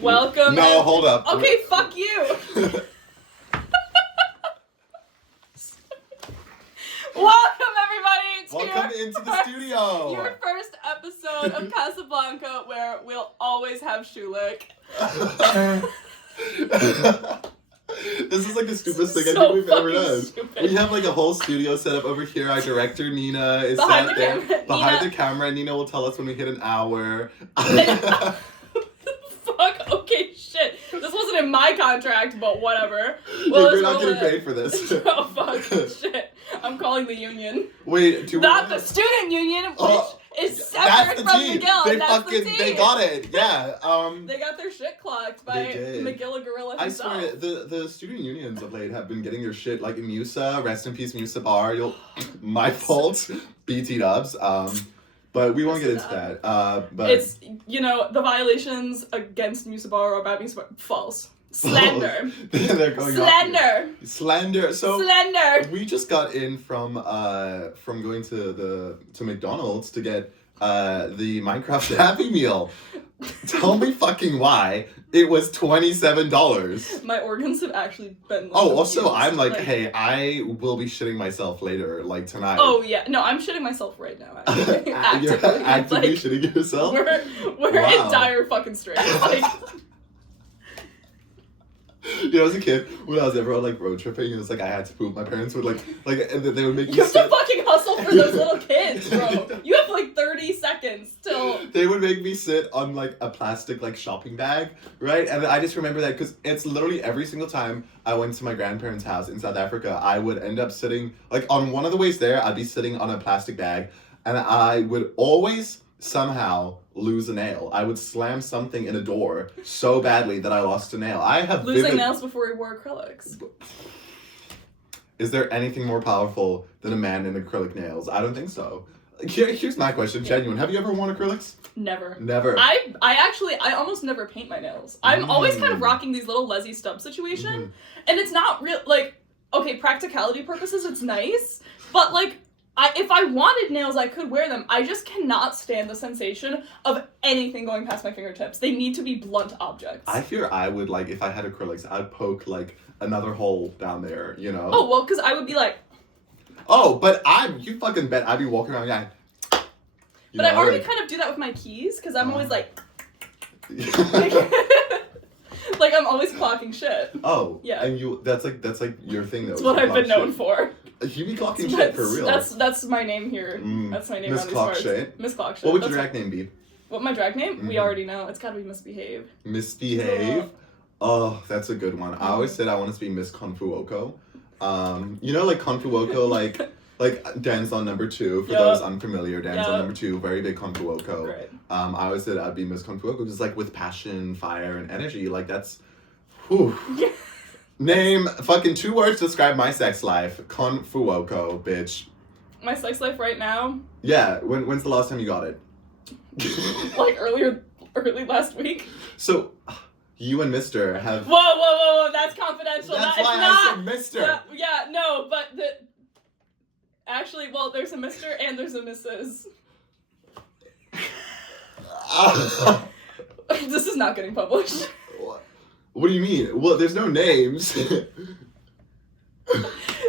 Welcome. No, hold up. Okay, fuck you. Welcome, everybody. Welcome into the studio. Your first episode of Casa BLANCA, where we'll always have Schulich. This is like the stupidest thing I So think we've ever fucking done. stupid. We have like a whole studio set up over here. Our director Nina is Behind sat the there camera. behind Nina. the camera. Nina will tell us when we hit an hour. Fuck, okay, shit. This wasn't in my contract, but whatever. We're not getting paid for this. Oh, fuck, shit. I'm calling the union. Wait, Not the student union, which is separate from McGill. They got it. Yeah. They got their shit clocked by McGill Gorilla himself. I swear, the student unions of late have been getting their shit, like in Musa, rest in peace Musa Bar. My fault, BT dubs. But we won't get into that. But it's, the violations against Musa Bar or about Musa Bar, false. Slender. They're going Slender. So Slender. We just got in from going to McDonald's to get the Minecraft Happy Meal. Tell me fucking why it was $27. My organs have actually been. Also, I'm like, hey, I will be shitting myself later, like tonight. Oh yeah, no, I'm shitting myself right now. Actually. You're actively shitting yourself. We're in dire fucking straits. Like. As a kid, when I was ever on like road tripping, it was like I had to poop. My parents would like and then they would make me You have to fucking hustle for those little kids, bro. You have like 30 seconds till. They would make me sit on like a plastic like shopping bag, right? And I just remember that because it's literally every single time I went to my grandparents' house in South Africa, I would end up sitting like on one of the ways there. I'd be sitting on a plastic bag, and I would always somehow lose a nail. I would slam something in a door so badly that I lost a nail. I have losing nails before he wore acrylics. Is there anything more powerful than a man in acrylic nails? I don't think so. Here's my question, genuine. Have you ever worn acrylics? Never. I almost never paint my nails. I'm always kind of rocking these little Leslie Stubbs situation, and it's not real. Like, okay, practicality purposes, it's nice, but like. If I wanted nails, I could wear them. I just cannot stand the sensation of anything going past my fingertips. They need to be blunt objects. I fear I would, like, if I had acrylics, I'd poke, like, another hole down there, Oh, well, because I would be like... Oh, but you fucking bet I'd be walking around going... But I already kind of do that with my keys, because I'm always like... Like, I'm always clocking shit. Oh. Yeah. And that's your thing, though. That's what I've been known for. You be clocking shit for real. That's my name here. That's my name Miss on these Clock cards. Shit? Miss Clock Shit. What would your drag name be? What my drag name? We already know. It's gotta be Misbehave. Misbehave? Oh, that's a good one. I always said I wanted to be Miss Confuoco. Like Confuoco, like dance on number 2, for those unfamiliar, dance on number 2, very big Confuoco. Right. I always said I'd be Miss Confuoco, because like with passion, fire, and energy, like that's, whew. Name fucking 2 words to describe my sex life. Confuoco, bitch. My sex life right now? Yeah, when's the last time you got it? Like early last week. So, you and Mr. have... Whoa, that's confidential. That's why I said Mr. No, but actually, well, there's a Mr. and there's a Mrs. This is not getting published. What do you mean? Well, there's no names.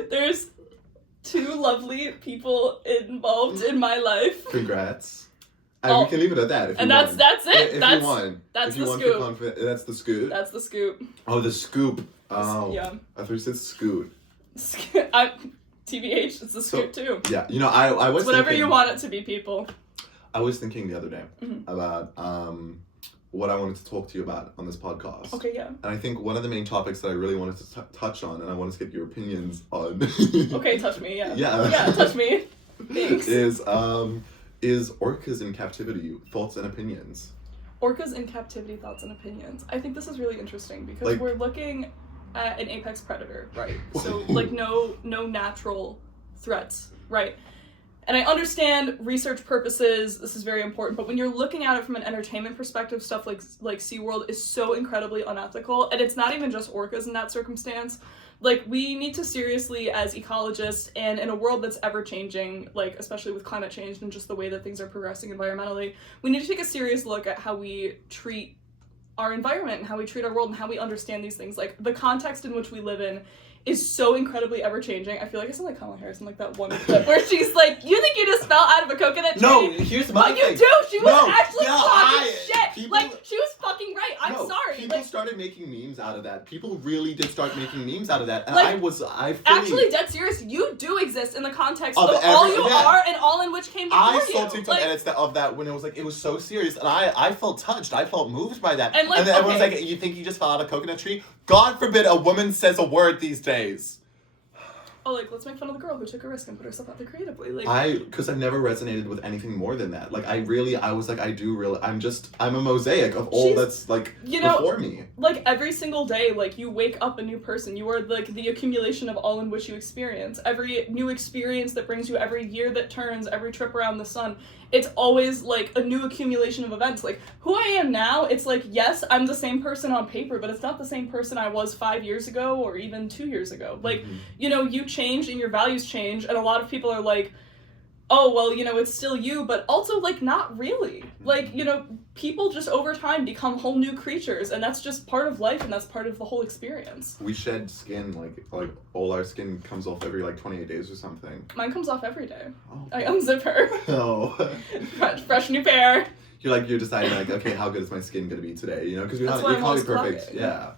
There's 2 lovely people involved in my life. Congrats. And we can leave it at that if you want. That's it. If that's, you want. That's if you the want scoop. That's the scoop? That's the scoop. Oh, the scoop. Oh. Yeah. I thought you said scoot. TBH, it's the scoop too. Yeah, I was it's whatever you want it to be, people. I was thinking the other day about what I wanted to talk to you about on this podcast. Okay, yeah. And I think one of the main topics that I really wanted to touch on, and I wanted to get your opinions on. Okay, touch me, yeah. Yeah, touch me. Thanks. Is orcas in captivity, thoughts and opinions? Orcas in captivity, thoughts and opinions. I think this is really interesting because we're looking at an apex predator, right? So like no natural threats, right? And I understand research purposes, this is very important, but when you're looking at it from an entertainment perspective, stuff like SeaWorld is so incredibly unethical, and it's not even just orcas in that circumstance. Like, we need to seriously, as ecologists, and in a world that's ever-changing, like, especially with climate change and just the way that things are progressing environmentally, we need to take a serious look at how we treat our environment and how we treat our world and how we understand these things. Like, the context in which we live in is so incredibly ever-changing. I feel like I sound like Kamala Harris in like that one clip where she's like, you think you just fell out of a coconut tree? No, here's my thing. But you do! She was actually talking shit! Like, she was fucking right. I'm sorry. People started making memes out of that. People really did start making memes out of that. And actually, dead serious, you do exist in the context of all you are and all in which came before you. I saw TikTok edits of that when it was like, it was so serious. And I felt touched. I felt moved by that. And then everyone's like, you think you just fell out of a coconut tree? God forbid a woman says a word these days. Oh, like, let's make fun of the girl who took a risk and put herself out there creatively. Because I never resonated with anything more than that. Like, I was like, I'm a mosaic of all that's, like, before me. Like, every single day, like, you wake up a new person. You are, like, the accumulation of all in which you experience. Every new experience that brings you, every year that turns, every trip around the sun, it's always, like, a new accumulation of events. Like, who I am now, it's like, yes, I'm the same person on paper, but it's not the same person I was 5 years ago or even 2 years ago. Like, you change and your values change, and a lot of people are like, oh, well, it's still you, but also, like, not really. Like, people just over time become whole new creatures, and that's just part of life, and that's part of the whole experience. We shed skin, like all our skin comes off every, 28 days or something. Mine comes off every day. Oh. I unzip her. Oh. fresh new pair. You're deciding, okay, how good is my skin gonna be today, because you can't be perfect. Yeah.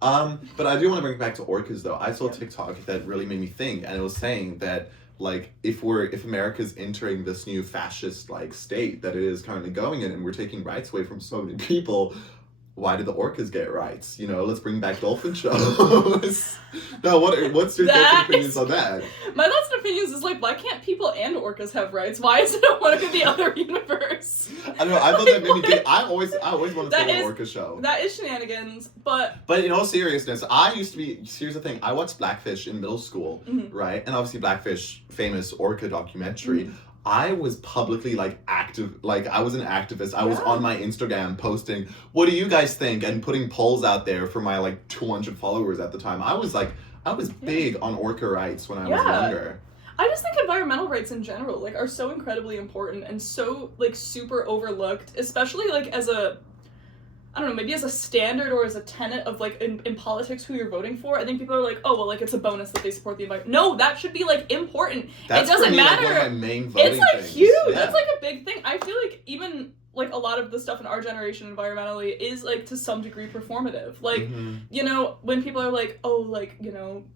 But I do want to bring it back to orcas, though. I saw a TikTok that really made me think, and it was saying that, like, if America's entering this new fascist, state that it is currently going in, and we're taking rights away from so many people, why did the orcas get rights? Let's bring back dolphin shows. Now, what's your thoughts and opinions on that? My thoughts and opinions is, why can't people and orcas have rights? Why is it a one of the other universe? I don't know, I thought that made me gay. I always wanted to see an orca show. That is shenanigans, but in all seriousness, here's the thing, I watched Blackfish in middle school, right? And obviously Blackfish, famous orca documentary. I was publicly, active, I was an activist. I was on my Instagram posting, what do you guys think? And putting polls out there for my, 200 followers at the time. I was big on orca rights when I was younger. I just think environmental rights in general, are so incredibly important and so, super overlooked, especially, as a, I don't know, maybe as a standard or as a tenet of, in politics who you're voting for. I think people are like, oh, well, it's a bonus that they support the environment. No, that should be, important. That's it doesn't for me, matter. One of my main voting it's, things. Huge. Yeah. That's, a big thing. I feel like even, a lot of the stuff in our generation environmentally is, to some degree performative. When people are like, oh,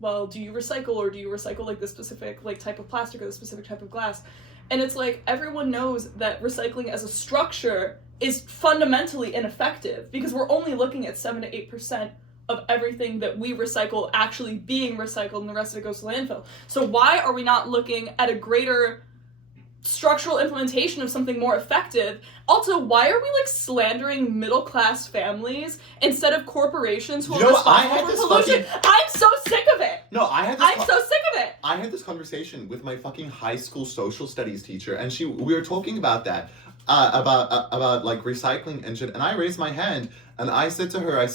well, do you recycle or do you recycle, this specific, type of plastic or the specific type of glass? And it's everyone knows that recycling as a structure is fundamentally ineffective because we're only looking at 7 to 8% of everything that we recycle actually being recycled, and the rest of it goes to landfill. So why are we not looking at a greater structural implementation of something more effective? Also, why are we slandering middle-class families instead of corporations who are responsible for pollution? I'm so sick of it. No, I'm so sick of it. I had this conversation with my fucking high school social studies teacher, and we were talking about that, about recycling and shit, and I raised my hand, and I said to her,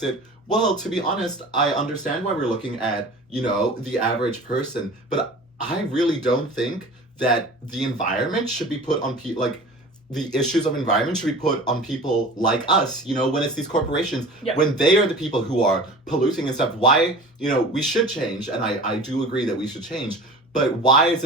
well, to be honest, I understand why we're looking at, the average person, but I really don't think that the environment should be put on people, the issues of environment should be put on people like us, when it's these corporations, when they are the people who are polluting and stuff. Why, we should change, and I do agree that we should change, but why is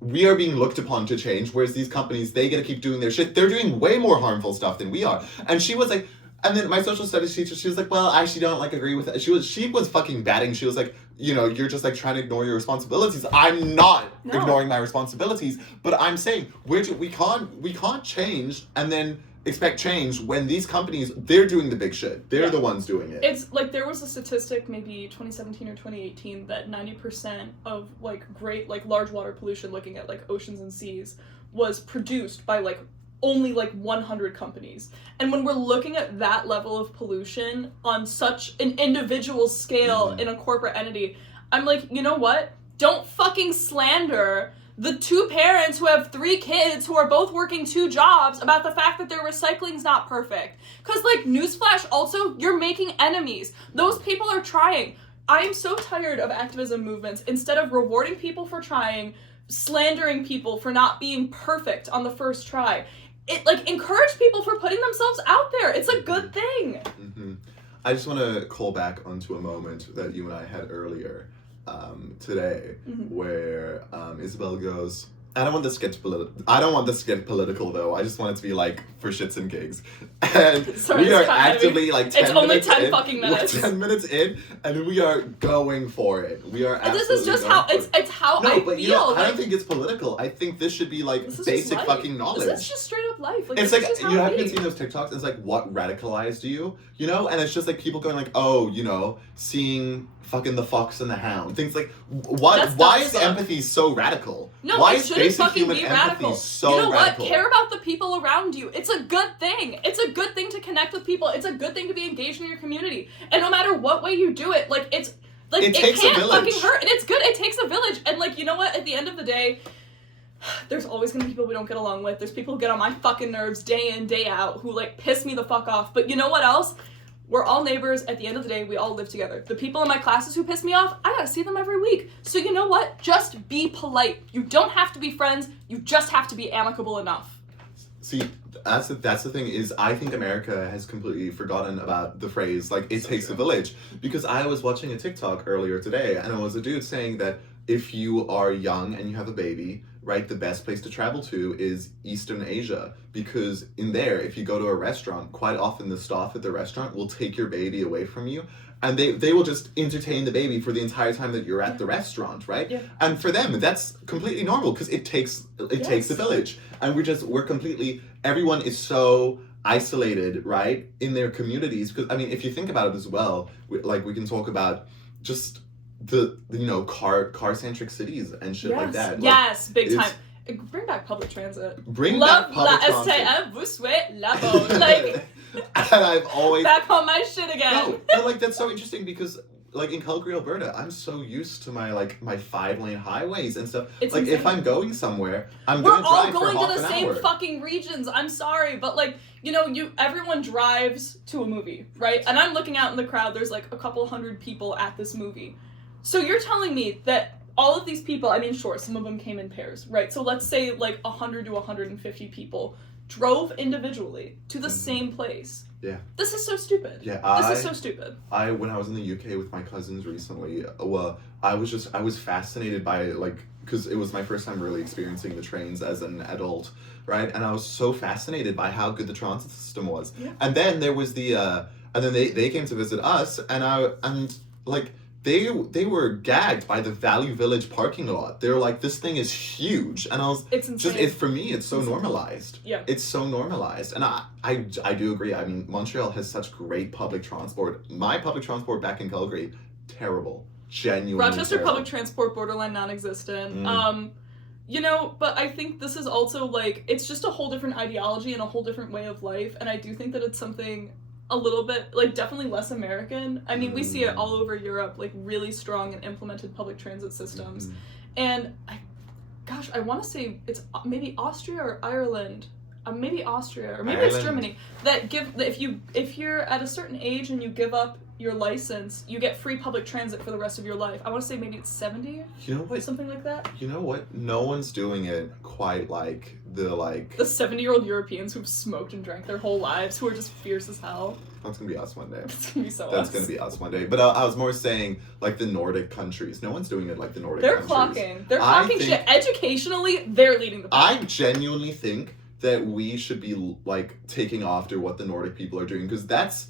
we are being looked upon to change, whereas these companies, they get to keep doing their shit. They're doing way more harmful stuff than we are. And she was like, and then my social studies teacher, she was like, well, I actually don't agree with it. She was fucking batting. She was like, you're just trying to ignore your responsibilities. I'm not ignoring my responsibilities, but I'm saying we can't change and then expect change when these companies, they're doing the big shit. They're the ones doing it. It's there was a statistic maybe 2017 or 2018 that 90% of great large water pollution, looking at oceans and seas, was produced by only 100 companies. And when we're looking at that level of pollution on such an individual scale in a corporate entity, I'm like, you know what? Don't fucking slander the 2 parents who have 3 kids who are both working 2 jobs about the fact that their recycling's not perfect. Because, newsflash, also, you're making enemies. Those people are trying. I am so tired of activism movements. Instead of rewarding people for trying, slandering people for not being perfect on the first try. encourage people for putting themselves out there. It's a good thing. Mm-hmm. I just want to call back onto a moment that you and I had earlier today, where Isabel goes, I don't want this to get political though. I just want it to be like for shits and gigs. And sorry, we are actively like 10 it's only minutes 10 in. fucking minutes. We're 10 minutes in, and we are going for it. We are absolutely. And this is just how it's how no, I but feel. You know, I don't think it's political. I think this should be like basic fucking knowledge. This is just straight up life. It's like you haven't been seeing those TikToks. It's like, what radicalized you? You know, and it's just like people going like, oh, you know, seeing fucking The Fox and the Hound. Things like, what? Why is empathy so radical? No, why it is shouldn't basic fucking human be empathy radical. so you know radical? What? Care about the people around you. It's a good thing. It's a good thing to connect with people. It's a good thing to be engaged in your community. And no matter what way you do it, like it's like it can't fucking hurt. And it's good. It takes a village. And like, you know what? At the end of the day, there's always gonna be people we don't get along with. There's people who get on my fucking nerves day in, day out, who like piss me the fuck off. But you know what else? We're all neighbors. At the end of the day, we all live together. The people in my classes who piss me off, I gotta see them every week. So you know what? Just be polite. You don't have to be friends. You just have to be amicable enough. See, that's the thing is, I think America has completely forgotten about the phrase, like, it takes a village. Because I was watching a TikTok earlier today, and it was a dude saying that if you are young and you have a baby, right, the best place to travel to is Eastern Asia, because in there, if you go to a restaurant, quite often the staff at the restaurant will take your baby away from you, and they will just entertain the baby for the entire time that you're at the restaurant, right? Yeah. And for them, that's completely normal, because it takes a village, and we're completely, everyone is so isolated, right, in their communities, because, I mean, if you think about it as well, we can talk about just the car-centric cities and shit like that. Like, yes, big time. Bring back public transit. Back public transit. STM, vous souhaite la bonne. Like, and I've always back on my shit again. No, but like that's so interesting because like in Calgary, Alberta, I'm so used to my 5-lane highways and stuff. It's like insane. If I'm going somewhere, We're gonna all drive going for to the half an same hour. fucking regions. I'm sorry, but like, you know, everyone drives to a movie, right? And I'm looking out in the crowd. There's like a couple hundred people at this movie. So you're telling me that all of these people, I mean, sure, some of them came in pairs, right? So let's say like 100 to 150 people drove individually to the same place. Yeah. This is so stupid. Yeah, this is so stupid. When I was in the UK with my cousins recently, I was fascinated by because it was my first time really experiencing the trains as an adult, right? And I was so fascinated by how good the transit system was. Yeah. And then there was and then they came to visit us, They were gagged by the Value Village parking lot. They were like, this thing is huge. And I was... It's insane. For me, it's so normalized. Yeah. It's so normalized. And I do agree. I mean, Montreal has such great public transport. My public transport back in Calgary, terrible. Genuinely Rochester terrible. public transport, borderline non-existent. You know, but I think this is also it's just a whole different ideology and a whole different way of life. And I do think that it's something... a little bit, definitely less American. I mean, we see it all over Europe, really strong and implemented public transit systems. And, I want to say it's maybe Austria or Ireland, maybe Austria, or maybe it's Germany, that if you're at a certain age and you give up your license, you get free public transit for the rest of your life. I want to say maybe it's 70. You know what? Something like that. You know what? No one's doing it quite like the 70-year-old Europeans who've smoked and drank their whole lives, who are just fierce as hell. That's gonna be us one day. It's gonna be so That's us. gonna be us one day. But I was more saying the Nordic countries. No one's doing it like the Nordic countries. They're clocking shit. Educationally, they're leading the pack. I genuinely think that we should be taking after what the Nordic people are doing, because that's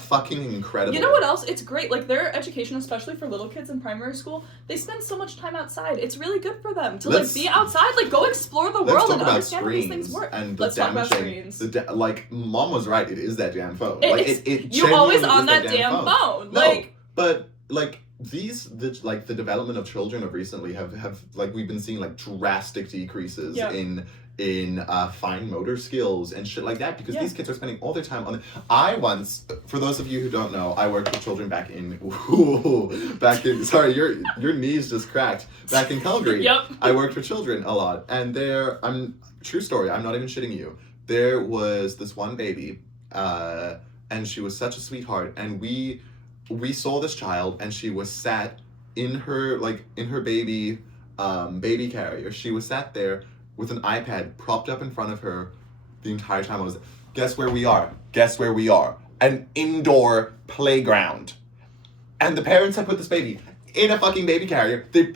fucking incredible. You know what else? It's great. Their education, especially for little kids in primary school, they spend so much time outside. It's really good for them to be outside, go explore the world and understand how these things work. And let's talk about screens. Mom was right. It is that damn phone. You always on that damn phone. No, but the development of children of recently have we've been seeing drastic decreases in fine motor skills and shit like that, because these kids are spending all their time on it. I once, for those of you who don't know, I worked with children back in sorry, your knees just cracked. Back in Calgary. Yep. I worked with children a lot, and true story, I'm not even shitting you. There was this one baby, and she was such a sweetheart, and we saw this child, and she was sat in her baby carrier. She was sat there with an iPad propped up in front of her, the entire time I was, guess where we are? Guess where we are? An indoor playground. And the parents had put this baby in a fucking baby carrier. They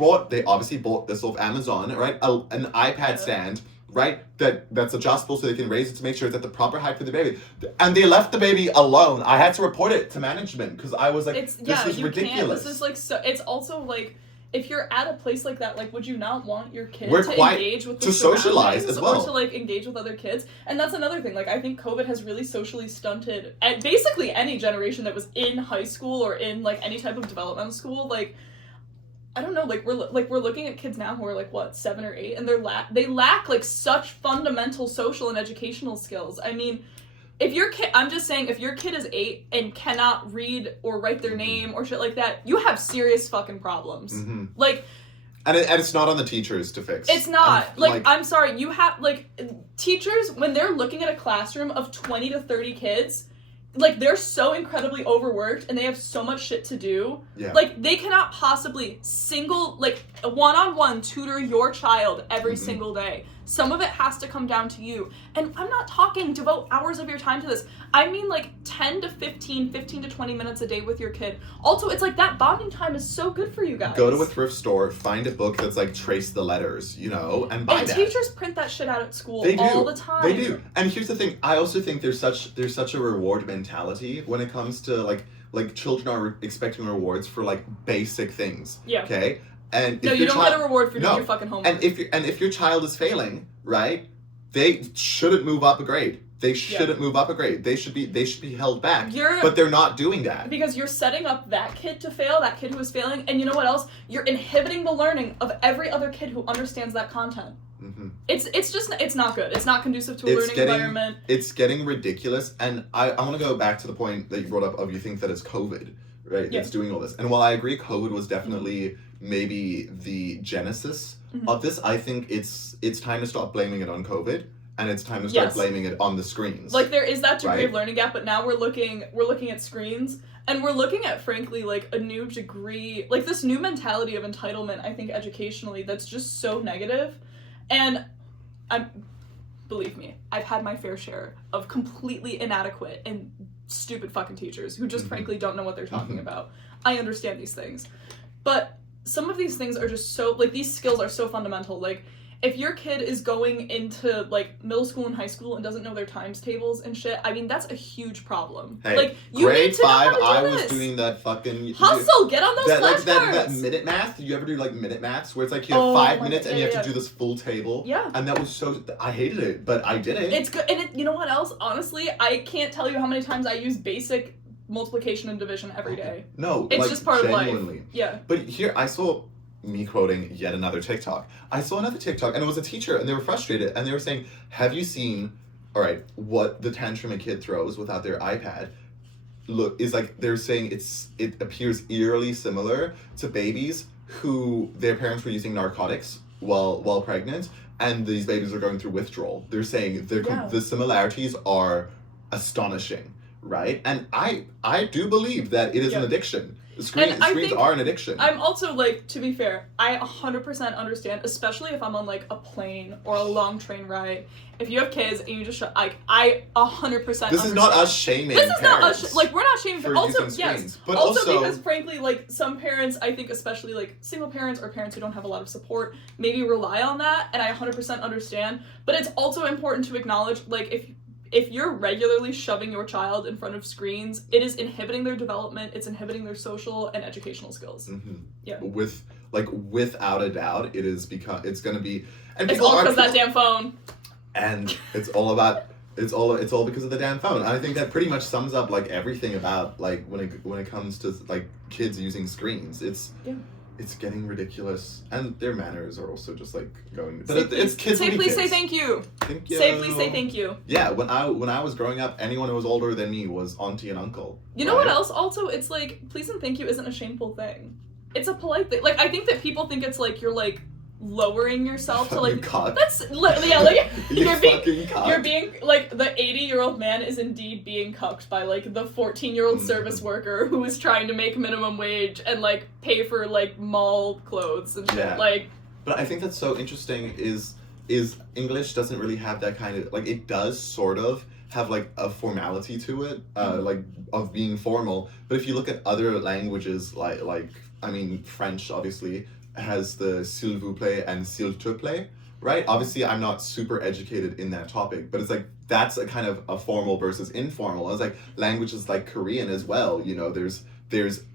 obviously bought this off Amazon, right? An iPad stand, right? That's adjustable so they can raise it to make sure it's at the proper height for the baby. And they left the baby alone. I had to report it to management because I was like, this is ridiculous. This is like, so it's also like, if you're at a place like that, like, would you not want your kid to engage with the socialize as well, or to like engage with other kids? And that's another thing. Like, I think COVID has really socially stunted, and basically any generation that was in high school or in like any type of developmental school. Like, I don't know. Like, we're looking at kids now who are like what, 7 or 8, and they lack like such fundamental social and educational skills. I mean, if your kid, I'm just saying, if your kid is 8 and cannot read or write their name or shit like that, you have serious fucking problems. Mm-hmm. Like, and it's not on the teachers to fix. It's not. I'm sorry, you have, like, teachers, when they're looking at a classroom of 20 to 30 kids, like, they're so incredibly overworked and they have so much shit to do. Yeah. Like, they cannot possibly one-on-one tutor your child every single day. Some of it has to come down to you. And I'm not talking devote hours of your time to this. I mean, like, 10 to 15 to 20 minutes a day with your kid. Also, it's like that bonding time is so good for you guys. Go to a thrift store, find a book that's like trace the letters, you know, and buy that. Teachers print that shit out at school all the time. They do. And here's the thing, I also think there's such a reward mentality when it comes to like children are expecting rewards for like basic things. Yeah. Okay? And no, you don't get a reward for doing your fucking homework. And if your child is failing, right, they shouldn't move up a grade. They shouldn't move up a grade. They should be held back. But they're not doing that. Because you're setting up that kid to fail, that kid who is failing, and you know what else? You're inhibiting the learning of every other kid who understands that content. Mm-hmm. It's not good. It's not conducive to a learning environment. It's getting ridiculous, and I want to go back to the point that you brought up of you think that it's COVID, right? It's doing all this. And while I agree COVID was definitely maybe the genesis of this, I think it's time to stop blaming it on COVID. And it's time to start blaming it on the screens. Like, there is that degree of learning gap, but now we're looking at screens, and we're looking at, frankly, like, a new degree, like, this new mentality of entitlement, I think, educationally, that's just so negative. And believe me, I've had my fair share of completely inadequate and stupid fucking teachers who just frankly don't know what they're talking about. I understand these things. But some of these things are just so, like, these skills are so fundamental. Like, if your kid is going into, like, middle school and high school and doesn't know their times tables and shit, I mean, that's a huge problem. Hey, like, you grade need to know 5, how to do I this. was doing that fucking... Hustle! Get on those flashcards! That minute math, do you ever do, like, minute maths? Where it's like you have 5 minutes and you have to do this full table? Yeah. And that was so... I hated it, but I did it. It's good. And you know what else? Honestly, I can't tell you how many times I use basic multiplication and division every day. No, it's just part genuinely. Of life. Yeah. But here, I saw... me quoting yet another TikTok. I saw another TikTok, and it was a teacher, and they were frustrated, and they were saying, have you seen, all right, what the tantrum a kid throws without their iPad? Look, is like, they're saying it appears eerily similar to babies who their parents were using narcotics while pregnant, and these babies are going through withdrawal. They're saying the similarities are astonishing, right? And I do believe that it is an addiction. Screens are an addiction. I'm also, like, to be fair, I 100% understand, especially if I'm on, like, a plane or a long train ride. If you have kids and you just like, I 100% understand. This is not us shaming This is not us, like, we're not shaming. For also, using screens. But also because, frankly, like, some parents, I think especially, like, single parents or parents who don't have a lot of support, maybe rely on that, and I 100% understand. But it's also important to acknowledge, like, if you're regularly shoving your child in front of screens, it is inhibiting their development, it's inhibiting their social and educational skills. Mm-hmm. Yeah. Without a doubt, it's going to be... And it's all because of that damn phone. And it's all because of the damn phone. And I think that pretty much sums up, like, everything about, like, when it comes to, like, kids using screens. It's getting ridiculous, and their manners are also just like going. But it's kids. Say please, say thank you. Thank you. Say please, say thank you. Yeah, when I was growing up, anyone who was older than me was auntie and uncle. You know what else? Also, it's like please and thank you isn't a shameful thing. It's a polite thing. Like I think that people think it's like you're like lowering yourself to like that's like you're being like the 80-year-old man is indeed being cucked by like the 14-year-old service worker who is trying to make minimum wage and like pay for like mall clothes and shit. Like, but I think that's so interesting is is English doesn't really have that kind of, like, it does sort of have, like, a formality to it, like, of being formal. But if you look at other languages, like I mean, French, obviously, has the s'il vous plaît and s'il te plaît, right? Obviously, I'm not super educated in that topic, but it's like, that's a kind of a formal versus informal. It's like, languages like Korean as well, you know, there's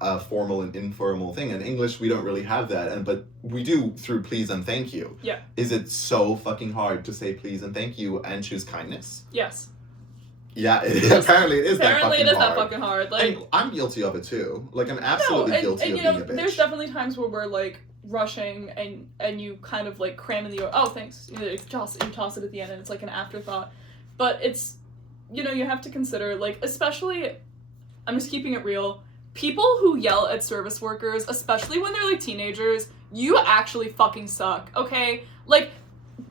a formal and informal thing. In English, we don't really have that, but we do through please and thank you. Yeah. Is it so fucking hard to say please and thank you and choose kindness? Yes. Yeah, apparently it is that fucking hard. Apparently it is that fucking hard. Like, and I'm guilty of it too. Like, I'm absolutely guilty of being a bitch. There's definitely times where we're, like, rushing and you kind of, like, cram in the, oh, thanks. You toss it at the end and it's, like, an afterthought. But it's, you know, you have to consider, like, especially, I'm just keeping it real, people who yell at service workers, especially when they're, like, teenagers, you actually fucking suck, okay? Like,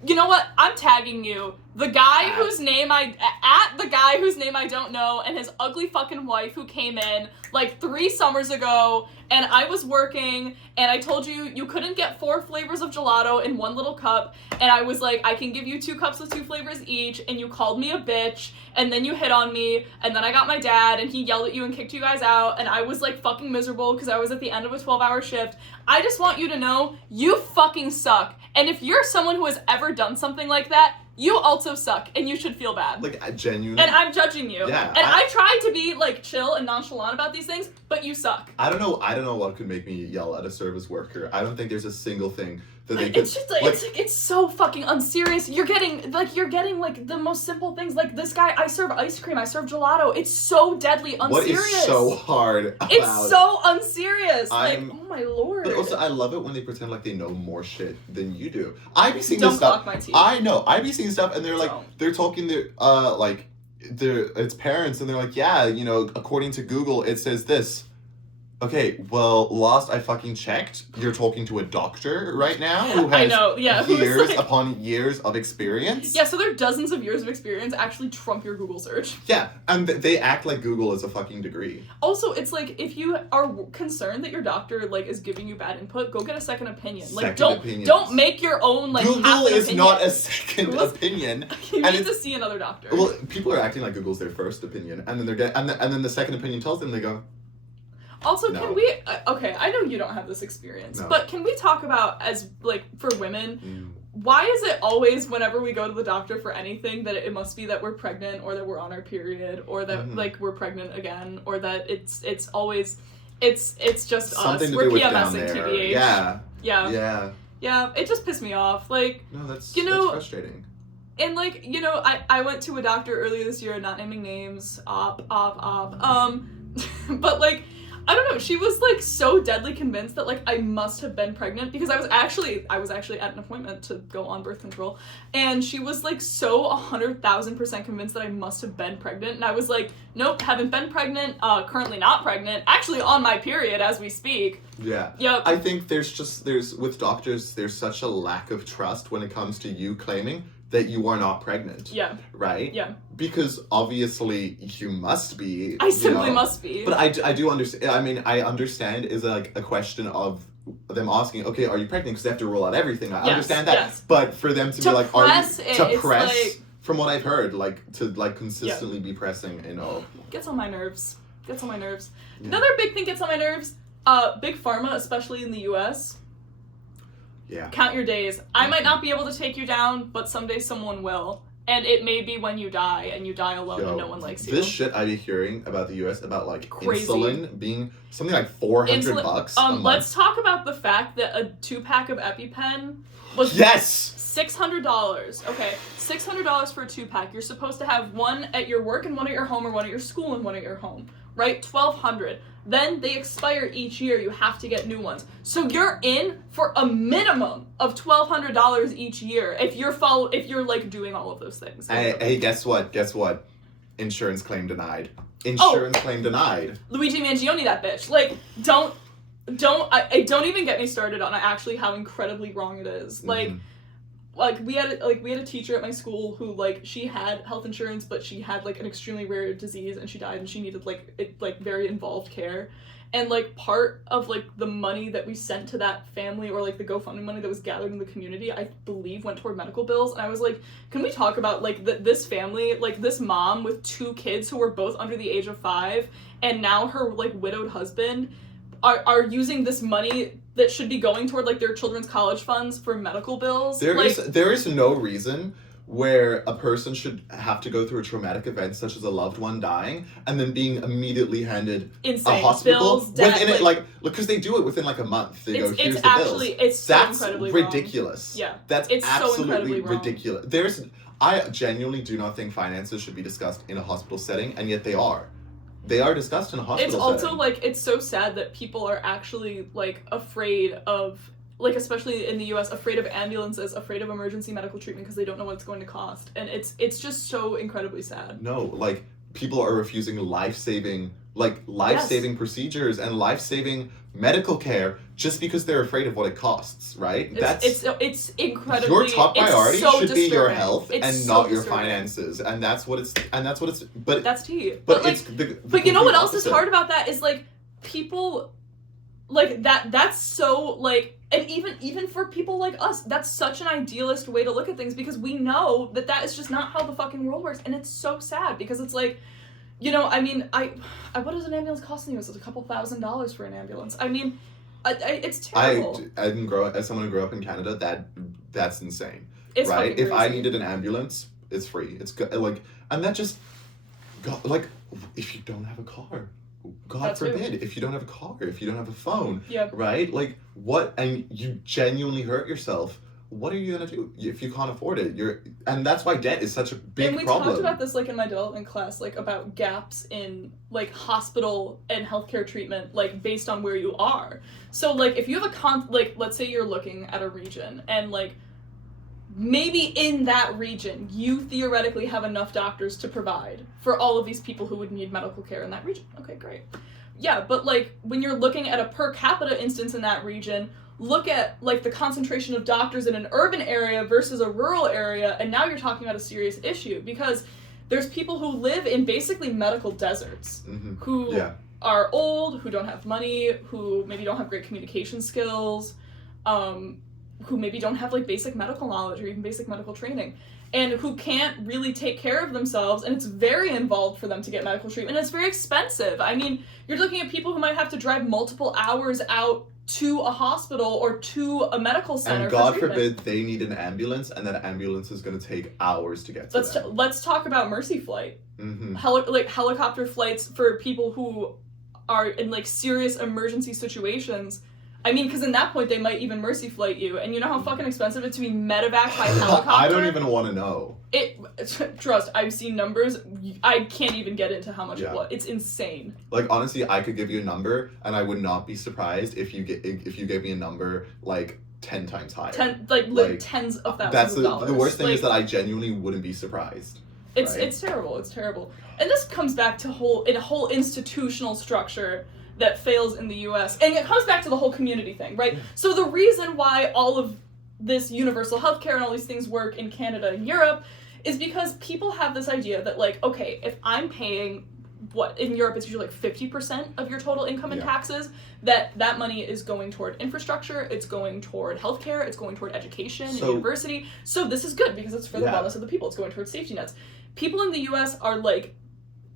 you know what? I'm tagging you. The guy whose name I don't know, and his ugly fucking wife who came in, like, 3 summers ago, and I was working, and I told you you couldn't get 4 flavors of gelato in one little cup, and I was like, I can give you 2 cups with 2 flavors each, and you called me a bitch, and then you hit on me, and then I got my dad, and he yelled at you and kicked you guys out, and I was, like, fucking miserable because I was at the end of a 12-hour shift. I just want you to know, you fucking suck. And if you're someone who has ever done something like that, you also suck, and you should feel bad. Like, I genuinely... And I'm judging you. Yeah. And I try to be, like, chill and nonchalant about these things, but you suck. I don't know what could make me yell at a service worker. I don't think there's a single thing that they could... It's just, like, it's so fucking unserious. You're getting, like, the most simple things. Like, this guy, I serve ice cream, I serve gelato. It's so deadly unserious. What is so hard about... It's so unserious. Like, oh my lord. But also, I love it when they pretend like they know more shit than you do. I be seeing Don't this stuff... block my teeth. I know. I be seeing stuff, and they're like... They're talking to, like, it's parents, and they're like, yeah, you know, according to Google, it says this. Okay, well, last I fucking checked, you're talking to a doctor right now who has years upon years of experience. Yeah, so their dozens of years of experience actually trump your Google search. Yeah, and they act like Google is a fucking degree. Also, it's like, if you are concerned that your doctor, like, is giving you bad input, go get a second opinion. Like, don't make your own, like, Google is not a second opinion. You need to see another doctor. Well, people are acting like Google's their first opinion, and then and then the second opinion tells them, they go... Also, can we... okay, I know you don't have this experience, but can we talk about, as, like, for women, why is it always, whenever we go to the doctor for anything, that it must be that we're pregnant, or that we're on our period, or that, like, we're pregnant again, or that it's always... It's just something us. We're PMSing, TBH. Yeah, it just pissed me off. Like... No, that's frustrating. And, like, you know, I went to a doctor earlier this year, not naming names, but, like... I don't know, she was, like, so deadly convinced that, like, I must have been pregnant, because I was actually at an appointment to go on birth control, and she was, like, so 100,000% convinced that I must have been pregnant, and I was like, nope, haven't been pregnant, currently not pregnant, actually on my period as we speak. Yeah. Yep. I think with doctors, there's such a lack of trust when it comes to you claiming that you are not pregnant. Yeah. Right? Yeah. Because obviously you must be. I simply must be. But I do understand. I mean, I understand is like a question of them asking, okay, are you pregnant? Because they have to rule out everything. I understand that. Yes. But for them to be like, press, from what I've heard, like, to, like, consistently be pressing, you know. Gets on my nerves. Yeah. Another big thing gets on my nerves, big pharma, especially in the US. Yeah. Count your days. I might not be able to take you down, but someday someone will. And it may be when you die, and you die alone and no one likes you. This shit I be hearing about the US, about, like, insulin being something like $400 a month. Let's talk about the fact that a 2-pack of EpiPen was $600. Okay, $600 for a 2-pack. You're supposed to have one at your work and one at your home, or one at your school and one at your home, right? $1,200. Then they expire each year. You have to get new ones. So you're in for a minimum of $1,200 each year if you're like doing all of those things. Hey, guess what? Insurance claim denied. Claim denied. Luigi Mangione, that bitch. Like, don't even get me started on actually how incredibly wrong it is. Like, like we had a teacher at my school who like she had health insurance, but she had like an extremely rare disease and she died and she needed like very involved care. And like part of like the money that we sent to that family, or like the GoFundMe money that was gathered in the community, I believe went toward medical bills. And I was like, can we talk about like this family, like this mom with 2 kids who were both under the age of 5, and now her like widowed husband are using this money that should be going toward like their children's college funds for medical bills. There is no reason where a person should have to go through a traumatic event such as a loved one dying and then being immediately handed insane a hospital bills, within it, like because they do it within like a month. They go, here's the bills. It's so that's incredibly ridiculous. Wrong. Yeah, that's it's absolutely so ridiculous. I genuinely do not think finances should be discussed in a hospital setting, and yet they are. They are discussed in a hospital setting. It's also like it's so sad that people are actually like afraid of, like especially in the US, afraid of ambulances, afraid of emergency medical treatment because they don't know what it's going to cost. And it's just so incredibly sad. No, like people are refusing life-saving procedures and life-saving medical care just because they're afraid of what it costs, right? It's incredibly, your top priority should be your health and not your finances. And that's what it's but that's tea. But like, it's the but you know what else opposite. is hard about that is like people like that's so like, and even for people like us, that's such an idealist way to look at things because we know that is just not how the fucking world works. And it's so sad because it's like, you know, I mean, I what does an ambulance cost in the US? It's a couple $1,000s for an ambulance. I mean, it's terrible. I didn't as someone who grew up in Canada, that's insane. It's right? If crazy. I needed an ambulance, it's free. It's good. Like, and that just, like, if you don't have a car, God forbid, if you don't have a car, if you don't have a phone, right? Like, what? And you genuinely hurt yourself. What are you gonna do if you can't afford it? And that's why debt is such a big problem. And we talked about this like in my development class, like about gaps in like hospital and healthcare treatment, like based on where you are. So like if you have like let's say you're looking at a region and like maybe in that region you theoretically have enough doctors to provide for all of these people who would need medical care in that region. Okay, great. Yeah, but like when you're looking at a per capita instance in that region, look at like the concentration of doctors in an urban area versus a rural area, and now you're talking about a serious issue because there's people who live in basically medical deserts who are old, who don't have money, who maybe don't have great communication skills, who maybe don't have like basic medical knowledge or even basic medical training, and who can't really take care of themselves, and it's very involved for them to get medical treatment. It's very expensive. I mean, you're looking at people who might have to drive multiple hours out to a hospital or to a medical center. And God forbid they need an ambulance, and that ambulance is going to take hours to get to them. Let's talk about Mercy Flight. Like helicopter flights for people who are in like serious emergency situations. I mean, because in that point they might even Mercy Flight you, and you know how fucking expensive it is to be medevac by helicopter? I don't even want to know. Trust, I've seen numbers. I can't even get into how much it was. It's insane. Like honestly, I could give you a number, and I would not be surprised if you gave me a number like 10 times higher. Like tens of thousands of dollars. The worst thing is that I genuinely wouldn't be surprised. It's terrible. It's terrible. And this comes back to a whole institutional structure that fails in the US. And it comes back to the whole community thing, right? So the reason why all of this universal healthcare and all these things work in Canada and Europe is because people have this idea that like, okay, if I'm paying in Europe it's usually like 50% of your total income in taxes, that money is going toward infrastructure, it's going toward healthcare, it's going toward education and university. So this is good because it's for the wellness of the people. It's going toward safety nets. People in the US are like,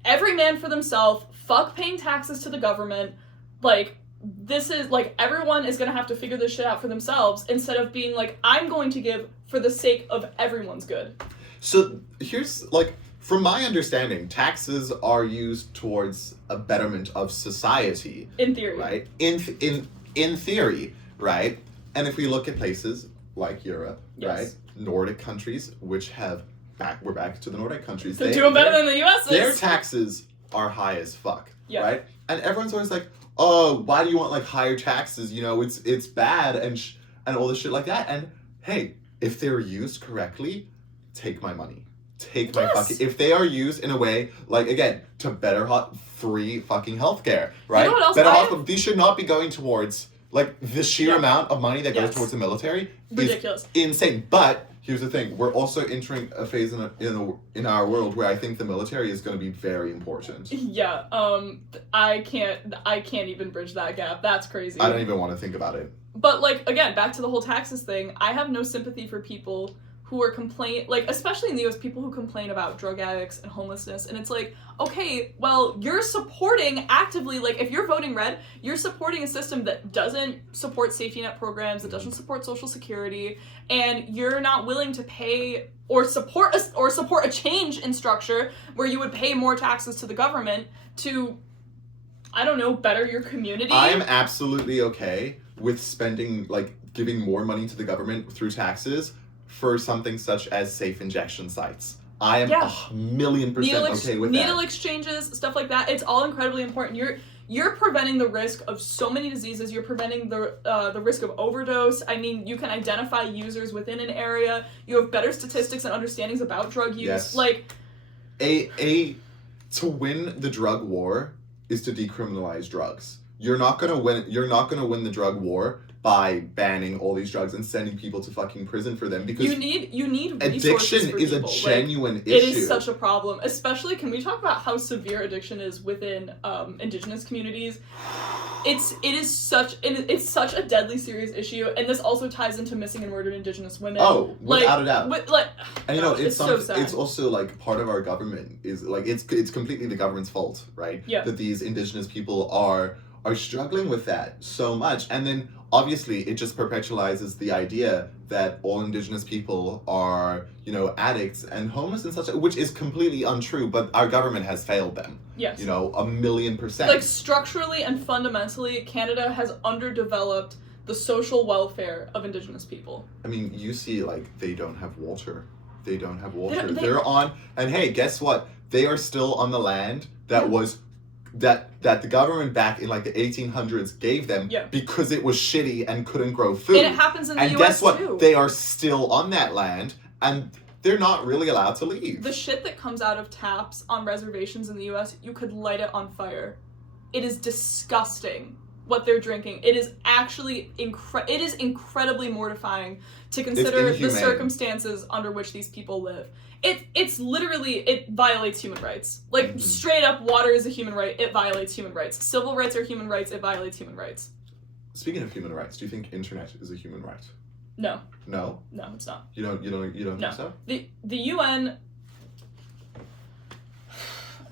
every man for themselves, fuck paying taxes to the government, like, this is, like, everyone is gonna have to figure this shit out for themselves, instead of being like, I'm going to give for the sake of everyone's good. So, here's, like, from my understanding, taxes are used towards a betterment of society. In theory. Right? In theory, right? And if we look at places like Europe, right? Nordic countries, which have we're back to the Nordic countries. They're doing better than the US is. Their taxes are high as fuck, right? And everyone's always like, oh, why do you want like higher taxes? You know, it's bad and all this shit like that. And hey, if they're used correctly, take my money. Take my fucking... If they are used in a way, like, again, to better free fucking healthcare, right? You know what else these should not be going towards, like, the sheer amount of money that goes towards the military. Ridiculous. Is insane. But here's the thing. We're also entering a phase in our world where I think the military is going to be very important. Yeah. I can't even bridge that gap. That's crazy. I don't even want to think about it. But, like, again, back to the whole taxes thing, I have no sympathy for people who are especially in the US, people who complain about drug addicts and homelessness, and it's like, okay, well, you're supporting actively, like, if you're voting red, you're supporting a system that doesn't support safety net programs, that doesn't support Social Security, and you're not willing to pay or support a change in structure where you would pay more taxes to the government to, I don't know, better your community. I am absolutely okay with spending, like, giving more money to the government through taxes for something such as safe injection sites. I am 1,000,000% okay with that. Needle exchanges, stuff like that. It's all incredibly important. You're preventing the risk of so many diseases. You're preventing the risk of overdose. I mean, you can identify users within an area. You have better statistics and understandings about drug use. Yes. Like, to win the drug war is to decriminalize drugs. You're not gonna win the drug war by banning all these drugs and sending people to fucking prison for them, because you need addiction is a genuine issue. It is such a problem. Especially, can we talk about how severe addiction is within indigenous communities? It's such a deadly serious issue, and this also ties into missing and murdered indigenous women. Oh, without a doubt. And you know, it's so sad. It's also like part of our government is like it's completely the government's fault, right? Yeah. That these indigenous people are struggling with that so much, and then obviously it just perpetualizes the idea that all indigenous people are, you know, addicts and homeless and such, which is completely untrue, but our government has failed them. Yes. You know, 1,000,000%. Like, structurally and fundamentally, Canada has underdeveloped the social welfare of indigenous people. I mean, you see, like, they don't have water. They're on, and hey, guess what? They are still on the land that was that the government back in like the 1800s gave them because it was shitty and couldn't grow food. And it happens in the US too. And guess what? Too. They are still on that land, and they're not really allowed to leave. The shit that comes out of taps on reservations in the US, you could light it on fire. It is disgusting what they're drinking. It is actually it is incredibly mortifying to consider the circumstances under which these people live. It's literally, it violates human rights. Like, straight up, water is a human right. It violates human rights. Civil rights are human rights. It violates human rights. Speaking of human rights, do you think internet is a human right? No. No? No, it's not. You don't think so? The UN,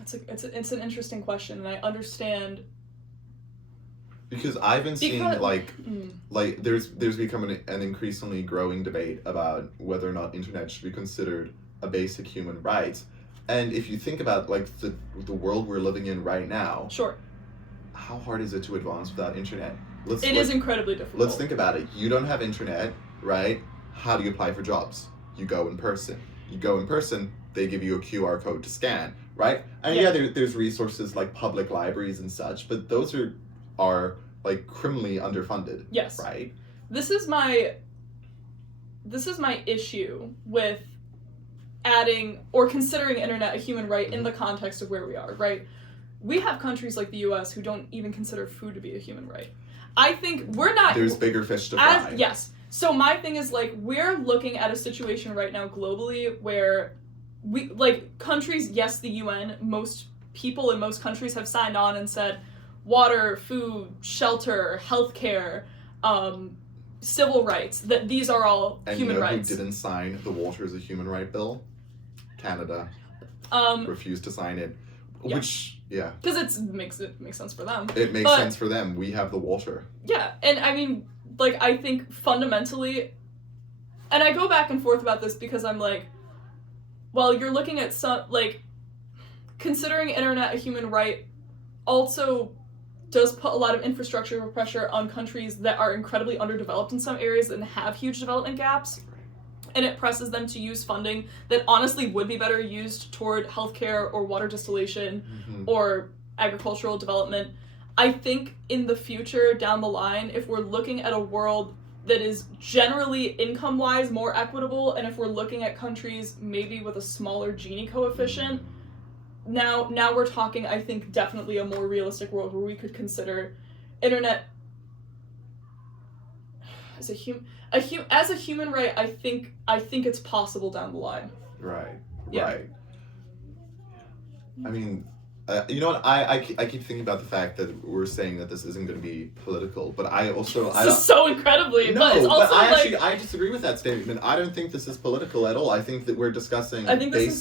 it's an interesting question, and I understand. Because I've been seeing like there's become an increasingly growing debate about whether or not internet should be considered a basic human right. And if you think about like the world we're living in right now, sure, how hard is it to advance without internet? It is incredibly difficult. Let's think about it. You don't have internet, right? How do you apply for jobs? You go in person. They give you a QR code to scan, right? And there's resources like public libraries and such, but those are like criminally underfunded. Yes. Right? This is my issue with adding or considering internet a human right in the context of where we are, right? We have countries like the US who don't even consider food to be a human right. I think we're not... There's bigger fish to fry. Yes. So my thing is, like, we're looking at a situation right now globally where we, like, countries, yes, the UN, most people in most countries have signed on and said water, food, shelter, healthcare, civil rights, that these are all human rights. And who didn't sign the Water is a Human Right bill? Canada. Refused to sign it. Which, because it makes sense for them. It makes sense for them. We have the water. Yeah, and I mean, like, I think fundamentally, and I go back and forth about this because I'm like, well, you're looking at some, like, considering internet a human right also does put a lot of infrastructure pressure on countries that are incredibly underdeveloped in some areas and have huge development gaps. And it presses them to use funding that honestly would be better used toward healthcare or water distillation or agricultural development. I think in the future, down the line, if we're looking at a world that is generally income-wise more equitable, and if we're looking at countries maybe with a smaller Gini coefficient, now we're talking, I think, definitely a more realistic world where we could consider internet as a human right, I think it's possible down the line. Right. Yeah. Right. I mean, you know what? I keep thinking about the fact that we're saying that this isn't going to be political, but I also this is so incredibly. No, but it's also I disagree with that statement. I don't think this is political at all. I think that we're discussing this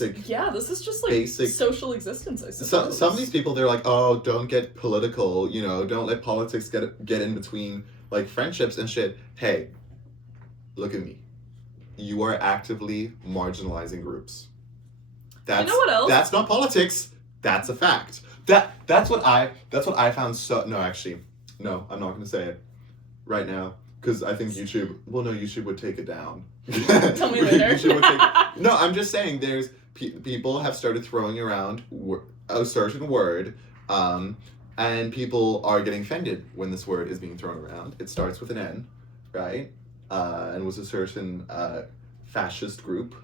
is just like basic social existence. I suppose. Some of these people, they're like, oh, don't get political. You know, don't let politics get in between like friendships and shit. Hey, look at me. You are actively marginalizing groups. You know what else? That's not politics. That's a fact. That's what I found so... No, actually. No, I'm not going to say it right now. Because I think YouTube... Well, no, YouTube would take it down. Tell me later. No, I'm just saying there's... people have started throwing around a certain word. And people are getting offended when this word is being thrown around. It starts with an N, right? And was a certain fascist group.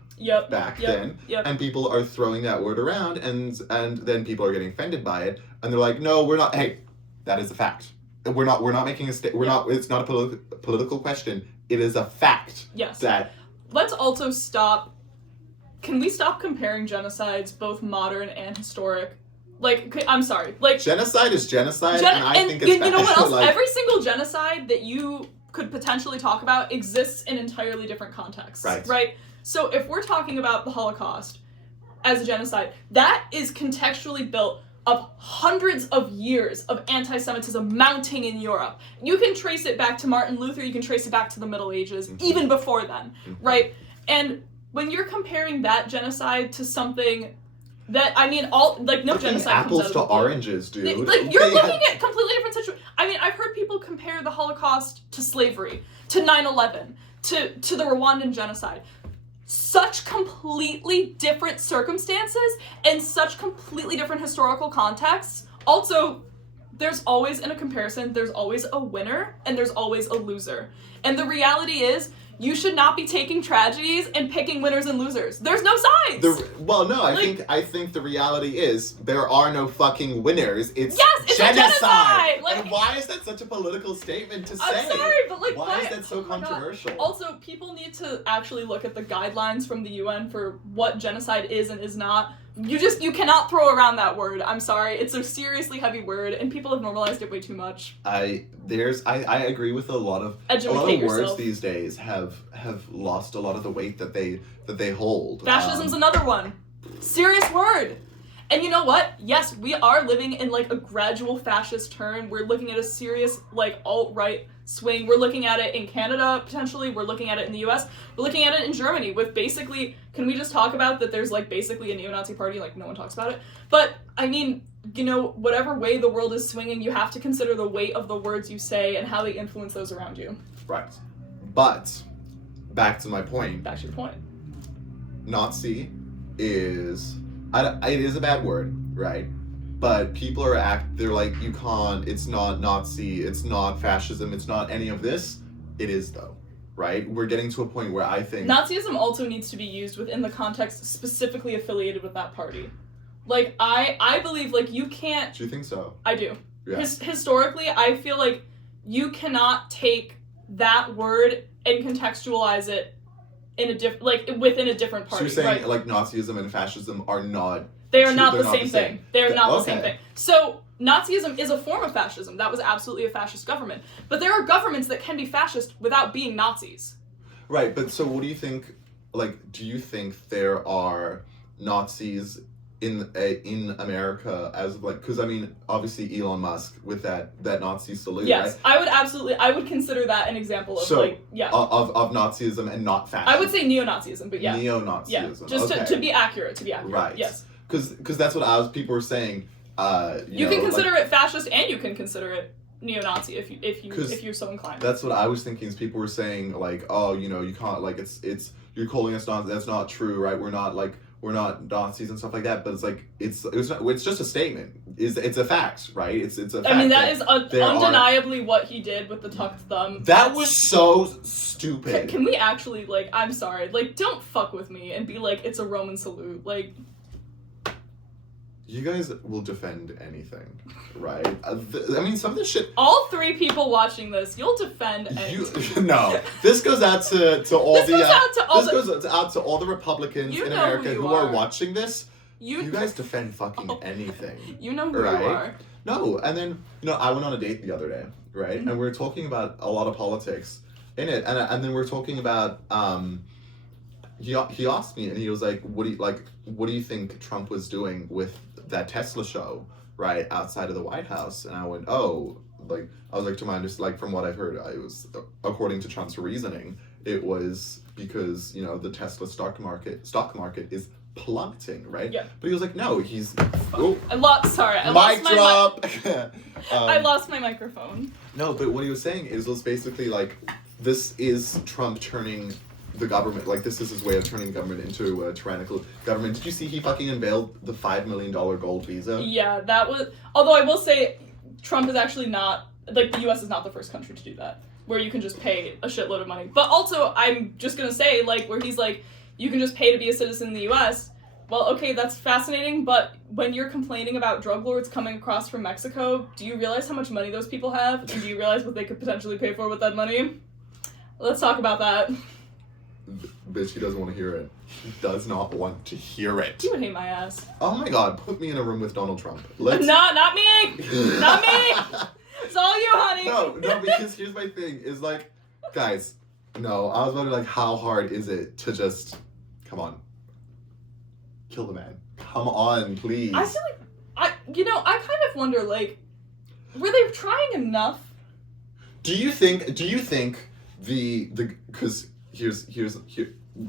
Back then, and people are throwing that word around, and then people are getting offended by it, and they're like, "No, we're not. Hey, that is a fact. We're not making a we're not. It's not a political question. It is a fact." Yes. That. Let's also stop. Can we stop comparing genocides, both modern and historic? Like, I'm sorry. Like, genocide is genocide, and I think it's you know what else? Like, every single genocide that you could potentially talk about exists in entirely different contexts. Right. So if we're talking about the Holocaust as a genocide, that is contextually built of hundreds of years of anti-Semitism mounting in Europe. You can trace it back to Martin Luther, you can trace it back to the Middle Ages, even before then, right? And when you're comparing that genocide to something that, I mean, no genocide apples to oranges, dude. You're looking at completely different situations. I mean, I've heard people compare the Holocaust to slavery, to 9/11, to the Rwandan genocide. Such completely different circumstances and such completely different historical contexts. Also, there's always, in a comparison, there's always a winner and there's always a loser. And the reality is, you should not be taking tragedies and picking winners and losers. There's no sides. I think the reality is there are no fucking winners. It's genocide. And why is that such a political statement to say? I'm sorry, but why is that so controversial? God. Also, people need to actually look at the guidelines from the UN for what genocide is and is not. You cannot throw around that word. I'm sorry. It's a seriously heavy word, and people have normalized it way too much. I agree with a lot of words these days have lost a lot of the weight that they hold. Fascism's another one. Serious word. And you know what? Yes, we are living in like a gradual fascist turn. We're looking at a serious like alt-right swing. We're looking at it in Canada, potentially. We're looking at it in the US. We're looking at it in Germany with basically, can we just talk about that there's like basically a neo-Nazi party? Like no one talks about it. But I mean, you know, whatever way the world is swinging, you have to consider the weight of the words you say and how they influence those around you. Right. But back to my point. Back to your point. Nazi is... it is a bad word, right? But people they're like, you can't, it's not Nazi, it's not fascism, it's not any of this. It is though, right? We're getting to a point where I think... Nazism also needs to be used within the context specifically affiliated with that party. Like, I believe, like, you can't... Do you think so? I do. Yeah. Historically, I feel like you cannot take that word and contextualize it in a within a different party. So you're saying, right? like, Nazism and fascism are not... They are not the same thing. They are not the same thing. So, Nazism is a form of fascism. That was absolutely a fascist government. But there are governments that can be fascist without being Nazis. Right, but so what do you think, like, do you think there are Nazis in America as, like, because, I mean, obviously Elon Musk with that Nazi salute, yes, right? I would consider that an example of, of Nazism and not fascism. I would say neo-Nazism, but yeah. Neo-Nazism, yeah, just to be accurate, Right. Yes. Because that's what people were saying, you can consider it fascist and you can consider it neo-Nazi if you're so inclined. That's what I was thinking, is people were saying, like, oh, you know, you can't, like, it's you're calling us Nazis, that's not true, right? We're not Nazis and stuff like that, but it's like it's just a statement. It's a fact, right? It's a fact. I mean, that is undeniably what he did with the tucked thumb. That was so stupid. Can we actually, like, I'm sorry, like, don't fuck with me and be like, it's a Roman salute, like. You guys will defend anything, right? I mean, some of this shit... All 3 people watching this, you'll defend anything. No. This goes out to all this the... goes out to all the Republicans in America who are watching this. You guys defend fucking anything. You know who you are. No, and then, I went on a date the other day, right? Mm-hmm. And we were talking about a lot of politics in it. And then we were talking about... He asked me, and he was like, what do you think Trump was doing with that Tesla show, right, outside of the White House? And I went, to my understanding, from what I've heard, it was, according to Trump's reasoning, it was because, the Tesla stock market is plummeting, right? Yeah. But he was like, no, he's... I lost my microphone. No, but what he was saying was basically, this is Trump turning... the government, this is his way of turning government into a tyrannical government. Did you see he fucking unveiled the $5 million gold visa? Yeah, that was... Although I will say, Trump is actually not... the U.S. is not the first country to do that, where you can just pay a shitload of money. But also, I'm just gonna say, where he's you can just pay to be a citizen in the U.S., well, okay, that's fascinating, but when you're complaining about drug lords coming across from Mexico, do you realize how much money those people have? And do you realize what they could potentially pay for with that money? Let's talk about that. Bitch, he doesn't want to hear it. He does not want to hear it. He would hate my ass. Oh my god, put me in a room with Donald Trump. No, not me! Not me! It's all you, honey! No, because here's my thing, is guys, no, I was wondering, how hard is it to just, come on, kill the man. Come on, please. I feel I kind of wonder, were they trying enough? Do you think because here's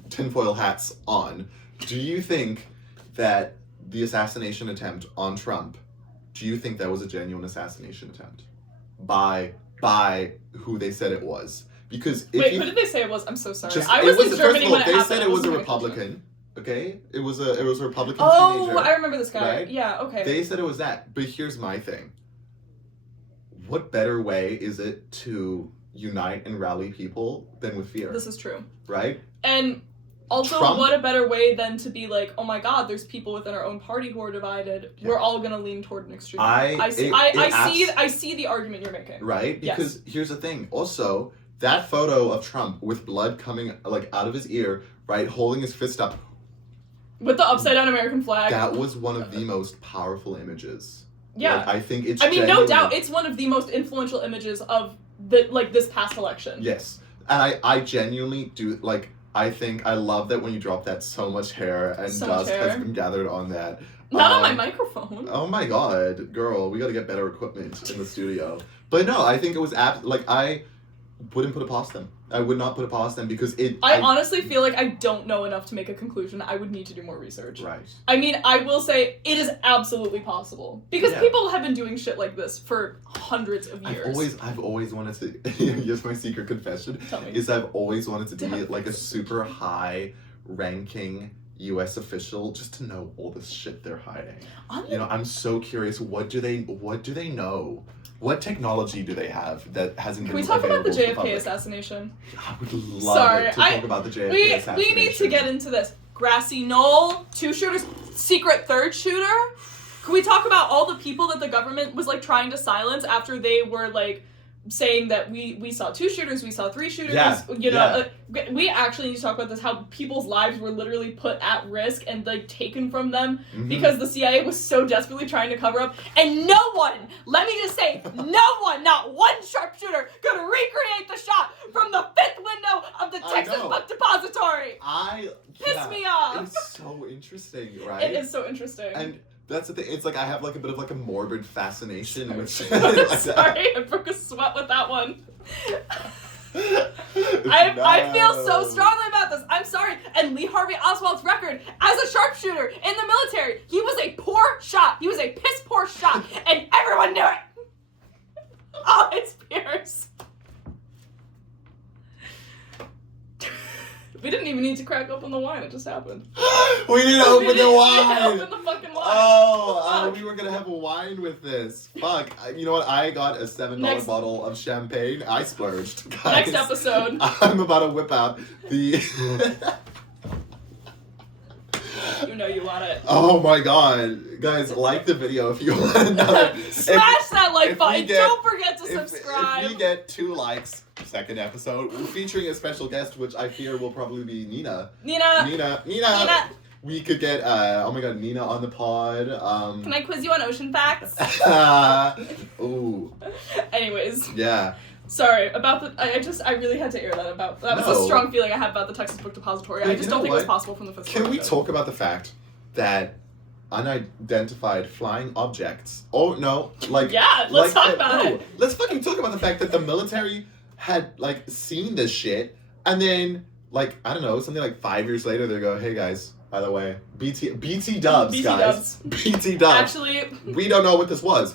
tinfoil hats on. Do you think that the assassination attempt on Trump, do you think that was a genuine assassination attempt by who they said it was? Because who did they say it was? I'm so sorry. I was in Germany when it happened. They said it was a Republican. Okay, it was a Republican teenager. Oh, I remember this guy. Right? Yeah. Okay. They said it was that, but here's my thing. What better way is it to unite and rally people than with fear? This is true. Right? And also, what a better way than to be oh my god, there's people within our own party who are divided. Yeah. We're all gonna lean toward an extreme. I see the argument you're making. Right? Because here's the thing. Also, that photo of Trump with blood coming out of his ear, right, holding his fist up. With the upside down American flag. That was one of the most powerful images. Yeah. I think it's no doubt, it's one of the most influential images of this past election. Yes. And I genuinely do, I love that when you drop that, so much hair and dust has been gathered on that. Not on my microphone. Oh my god, girl, we gotta get better equipment in the studio. But no, I think it was I wouldn't put it past them. I would not put it past them because I honestly feel like I don't know enough to make a conclusion. I would need to do more research. Right. I mean, I will say it is absolutely possible. Because people have been doing shit like this for hundreds of years. I've always wanted to, here's my secret confession, is I've always wanted to be a super high ranking U.S. official just to know all this shit they're hiding. I'm so curious, what do they know? What technology do they have that hasn't been available? Can we talk about the JFK assassination? I would love to talk about the JFK assassination. We need to get into this. Grassy Knoll, 2 shooters, secret 3rd shooter. Can we talk about all the people that the government was trying to silence after they were saying that we saw 2 shooters, we saw 3 shooters, we actually need to talk about this, how people's lives were literally put at risk and taken from them because the CIA was so desperately trying to cover up, and no one, let me just say, no one, not one sharpshooter could recreate the shot from the 5th window of the Texas Book Depository. Piss me off. It's so interesting, right? It is so interesting. And that's the thing. It's I have a bit of a morbid fascination with. Sorry, I broke a sweat with that one. I feel so strongly about this. I'm sorry. And Lee Harvey Oswald's record as a sharpshooter in the military, he was a poor shot. He was a piss poor shot, and everyone knew it. All his peers. We didn't even need to crack open the wine. It just happened. We need to open the wine. We need to open the fucking wine. Oh, we were going to have a wine with this. Fuck. You know what? I got a $7 bottle of champagne. I splurged. Guys, next episode. I'm about to whip out the... You You know you want it. Oh my god. Guys, like the video if you want another. Smash that like button. Don't forget to subscribe. If we get 2 likes, second episode, featuring a special guest, which I fear will probably be Nina. Nina. We could get, oh my god, Nina on the pod. Can I quiz you on ocean facts? Ooh. Anyways. Yeah. Sorry, about the, I really had to air that about, that was a strong feeling I had about the Texas Book Depository. Wait, I just don't think it was possible from the first Can we talk about the fact that unidentified flying objects, yeah, let's talk about it. Let's fucking talk about the fact that the military had, like, seen this shit, and then, like, I don't know, something like 5 years later, they go, hey guys, by the way, BT dubs, guys. BT dubs. Actually, we don't know what this was.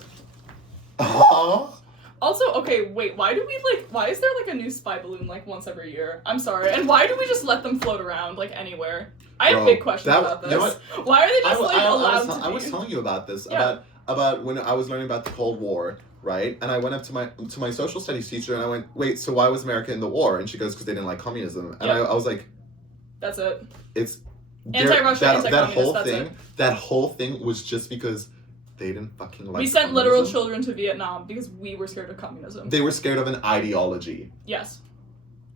Also, okay, wait, why is there, like, a new spy balloon, like, once every year? I'm sorry. And why do we just let them float around, like, anywhere? I have big questions about this. You know what? Why are they just, allowed to be? I was telling you about this, yeah. about when I was learning about the Cold War, right? And I went up to my social studies teacher, and I went, wait, so why was America in the war? And she goes, because they didn't like communism. And I was like... That's it. It's... Anti-Russia, anti-communist, that whole thing was just because... They didn't fucking like. We sent literal children to Vietnam because we were scared of communism. They were scared of an ideology. Yes.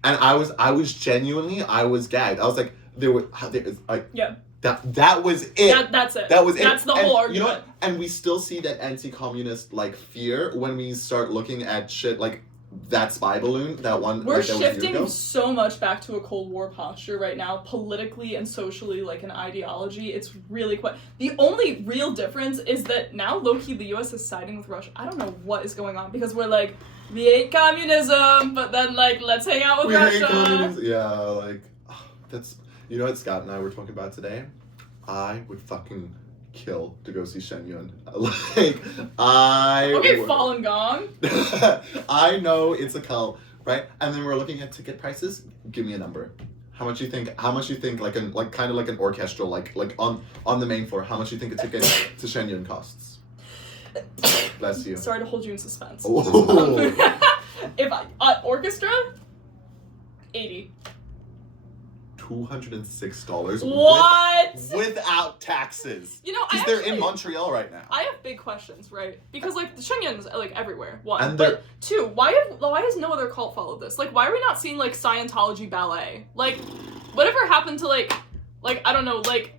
And I was genuinely gagged. I was like, yeah. That was it. That's it. That was it. That's the whole argument. You know what? And we still see that anti-communist like fear when we start looking at shit like that spy balloon, that one. We're like, that shifting so much back to a Cold War posture right now, politically and socially, like an ideology. It's really quite. The only real difference is that now, low-key, the U.S. is siding with Russia. I don't know what is going on because we're like, we hate communism, but then like, let's hang out with Russia. Hate communism. Yeah, like that's. You know what Scott and I were talking about today? I would fucking kill to go see Shen Yun. Okay, Falun Gong. I know it's a cult, right? And then we're looking at ticket prices. Give me a number. How much you think like kind of like an orchestral, like on the main floor, how much you think a ticket to Shen Yun costs? Bless you. Sorry to hold you in suspense. Oh. If orchestra, 80. $206. What? Without taxes. You know, because they're in Montreal right now. I have big questions, right? Because like the Shenyun's like everywhere. One, and but two, why has no other cult followed this? Like, why are we not seeing like Scientology ballet? Like, whatever happened to like I don't know, like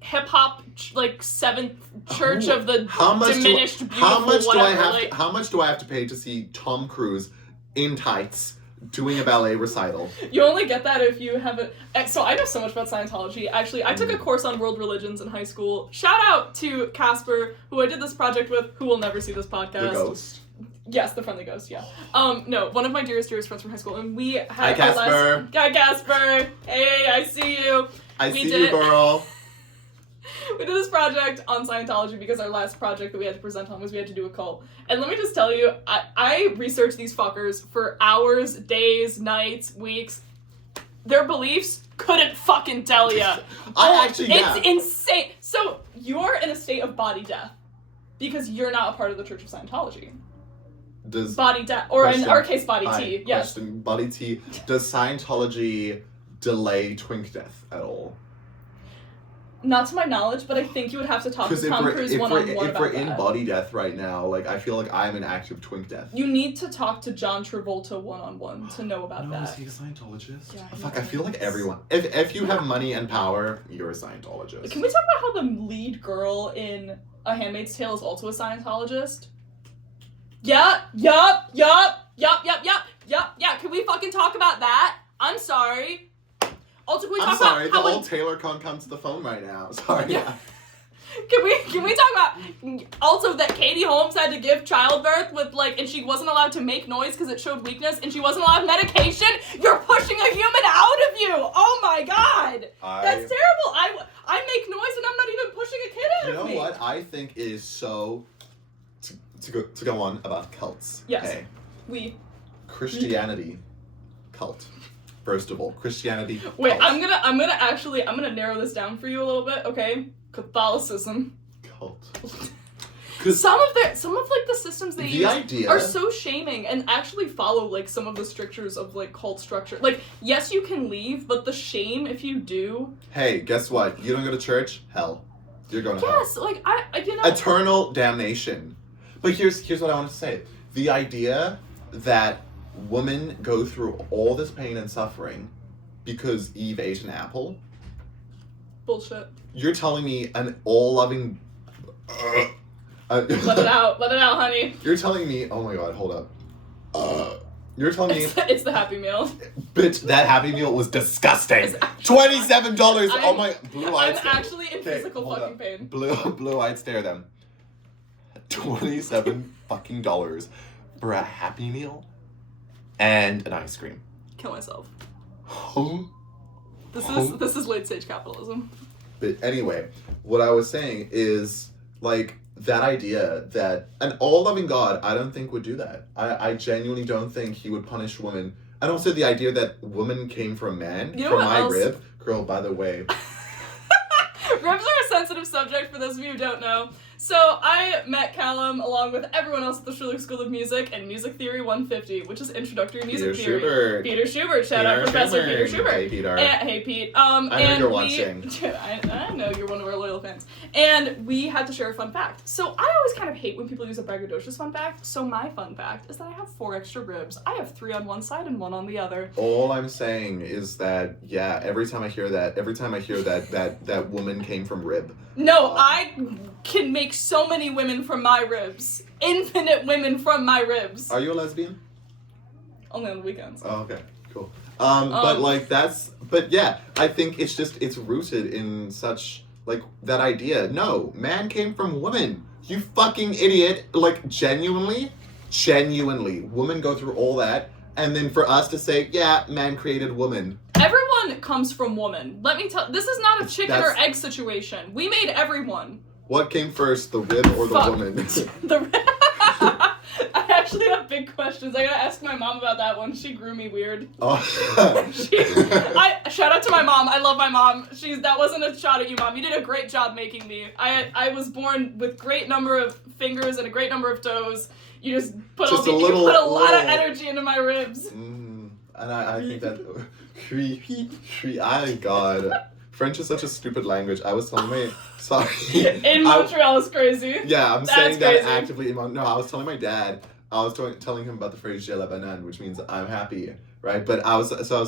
hip hop like Seventh Church of the Diminished Beautiful? How much do I have to pay to see Tom Cruise in tights doing a ballet recital? You only get that if you have a... So I know so much about Scientology. Actually, I took a course on world religions in high school. Shout out to Casper, who I did this project with, who will never see this podcast. The ghost? Yes, the friendly ghost, yeah. No, one of my dearest friends from high school, and we had... Hi, Casper! Hi, Casper! Hey, I see you! I see you, girl! We did this project on Scientology because our last project that we had to present on was we had to do a cult. And let me just tell you, I researched these fuckers for hours, days, nights, weeks. Their beliefs, couldn't fucking tell you. It's insane. So you're in a state of body death because you're not a part of the Church of Scientology. Does body death, or in our case, body T. Yes. Question, body T. Does Scientology delay twink death at all? Not to my knowledge, but I think you would have to talk to Tom Cruise one-on-one about that. If we're in body death right now, like, I feel like I'm in active twink death. You need to talk to John Travolta one-on-one to know about that. Is he a Scientologist? Yeah, fuck, I feel like everyone... If you have money and power, you're a Scientologist. Can we talk about how the lead girl in A Handmaid's Tale is also a Scientologist? Yeah, yup. Can we fucking talk about that? I'm sorry. Also, can we talk about how old Taylor can't come to the phone right now. Sorry. Yeah. Can we talk about also that Katie Holmes had to give childbirth with and she wasn't allowed to make noise because it showed weakness, and she wasn't allowed medication? You're pushing a human out of you. Oh my god, that's terrible. I make noise and I'm not even pushing a kid out of me. You know what I think is so to go on about cults. Yes. Okay. Christianity cult. First of all, Christianity. Wait, I'm gonna narrow this down for you a little bit, okay? Catholicism. Cult. some of like the systems they use are so shaming and actually follow like some of the strictures of like cult structure. Like, yes, you can leave, but the shame if you do. Hey, guess what? You don't go to church? Hell. You're going to hell. Yes, like I eternal damnation. But here's what I want to say. The idea that women go through all this pain and suffering because Eve ate an apple. Bullshit. You're telling me an all-loving... let it out, honey. You're telling me... Oh my god, hold up. You're telling me... It's the Happy Meal. Bitch, that Happy Meal was disgusting. $27! Oh my... Blue-eyed I'm actually in physical fucking pain. Blue-eyed stare them. $27 fucking dollars for a Happy Meal and an ice cream. Kill myself. This is late stage capitalism. But anyway, what I was saying is like that idea that an all-loving God, I don't think would do that. I genuinely don't think he would punish women. And also the idea that woman came from man, from my rib. Girl, by the way. Ribs are a sensitive subject for those of you who don't know. So I met Callum along with everyone else at the Schulich School of Music and Music Theory 150, which is introductory music theory. Peter Schubert. Shout out Professor Peter Schubert. Hey, Peter. Hey, Pete. I know you're watching. I know you're one of our loyal fans. And we had to share a fun fact. So I always kind of hate when people use a braggadocious fun fact. So my fun fact is that I have 4 extra ribs. I have 3 on one side and 1 on the other. All I'm saying is that, yeah, every time I hear that woman came from rib. No, I can make so many women from my ribs. Infinite women from my ribs. Are you a lesbian? Only on the weekends. Oh, okay. Cool. But yeah, I think it's rooted in such, like, that idea. No, man came from woman. You fucking idiot. Like, genuinely, women go through all that, and then for us to say, yeah, man created woman. Everyone comes from woman. Let me tell, this is not a chicken or egg situation. We made everyone. What came first, the rib or the woman? I actually have big questions. I gotta ask my mom about that one. She grew me weird. Oh. Shout out to my mom. I love my mom. That wasn't a shot at you, Mom. You did a great job making me. I was born with great number of fingers and a great number of toes. You just put a lot of energy into my ribs. And I think that... God. French is such a stupid language. I was telling my... Sorry. In Montreal is crazy. Yeah, I'm saying that crazy. Actively in Montreal. No, I was telling my dad, I was telling him about the phrase j'ai la banane, which means I'm happy, right? But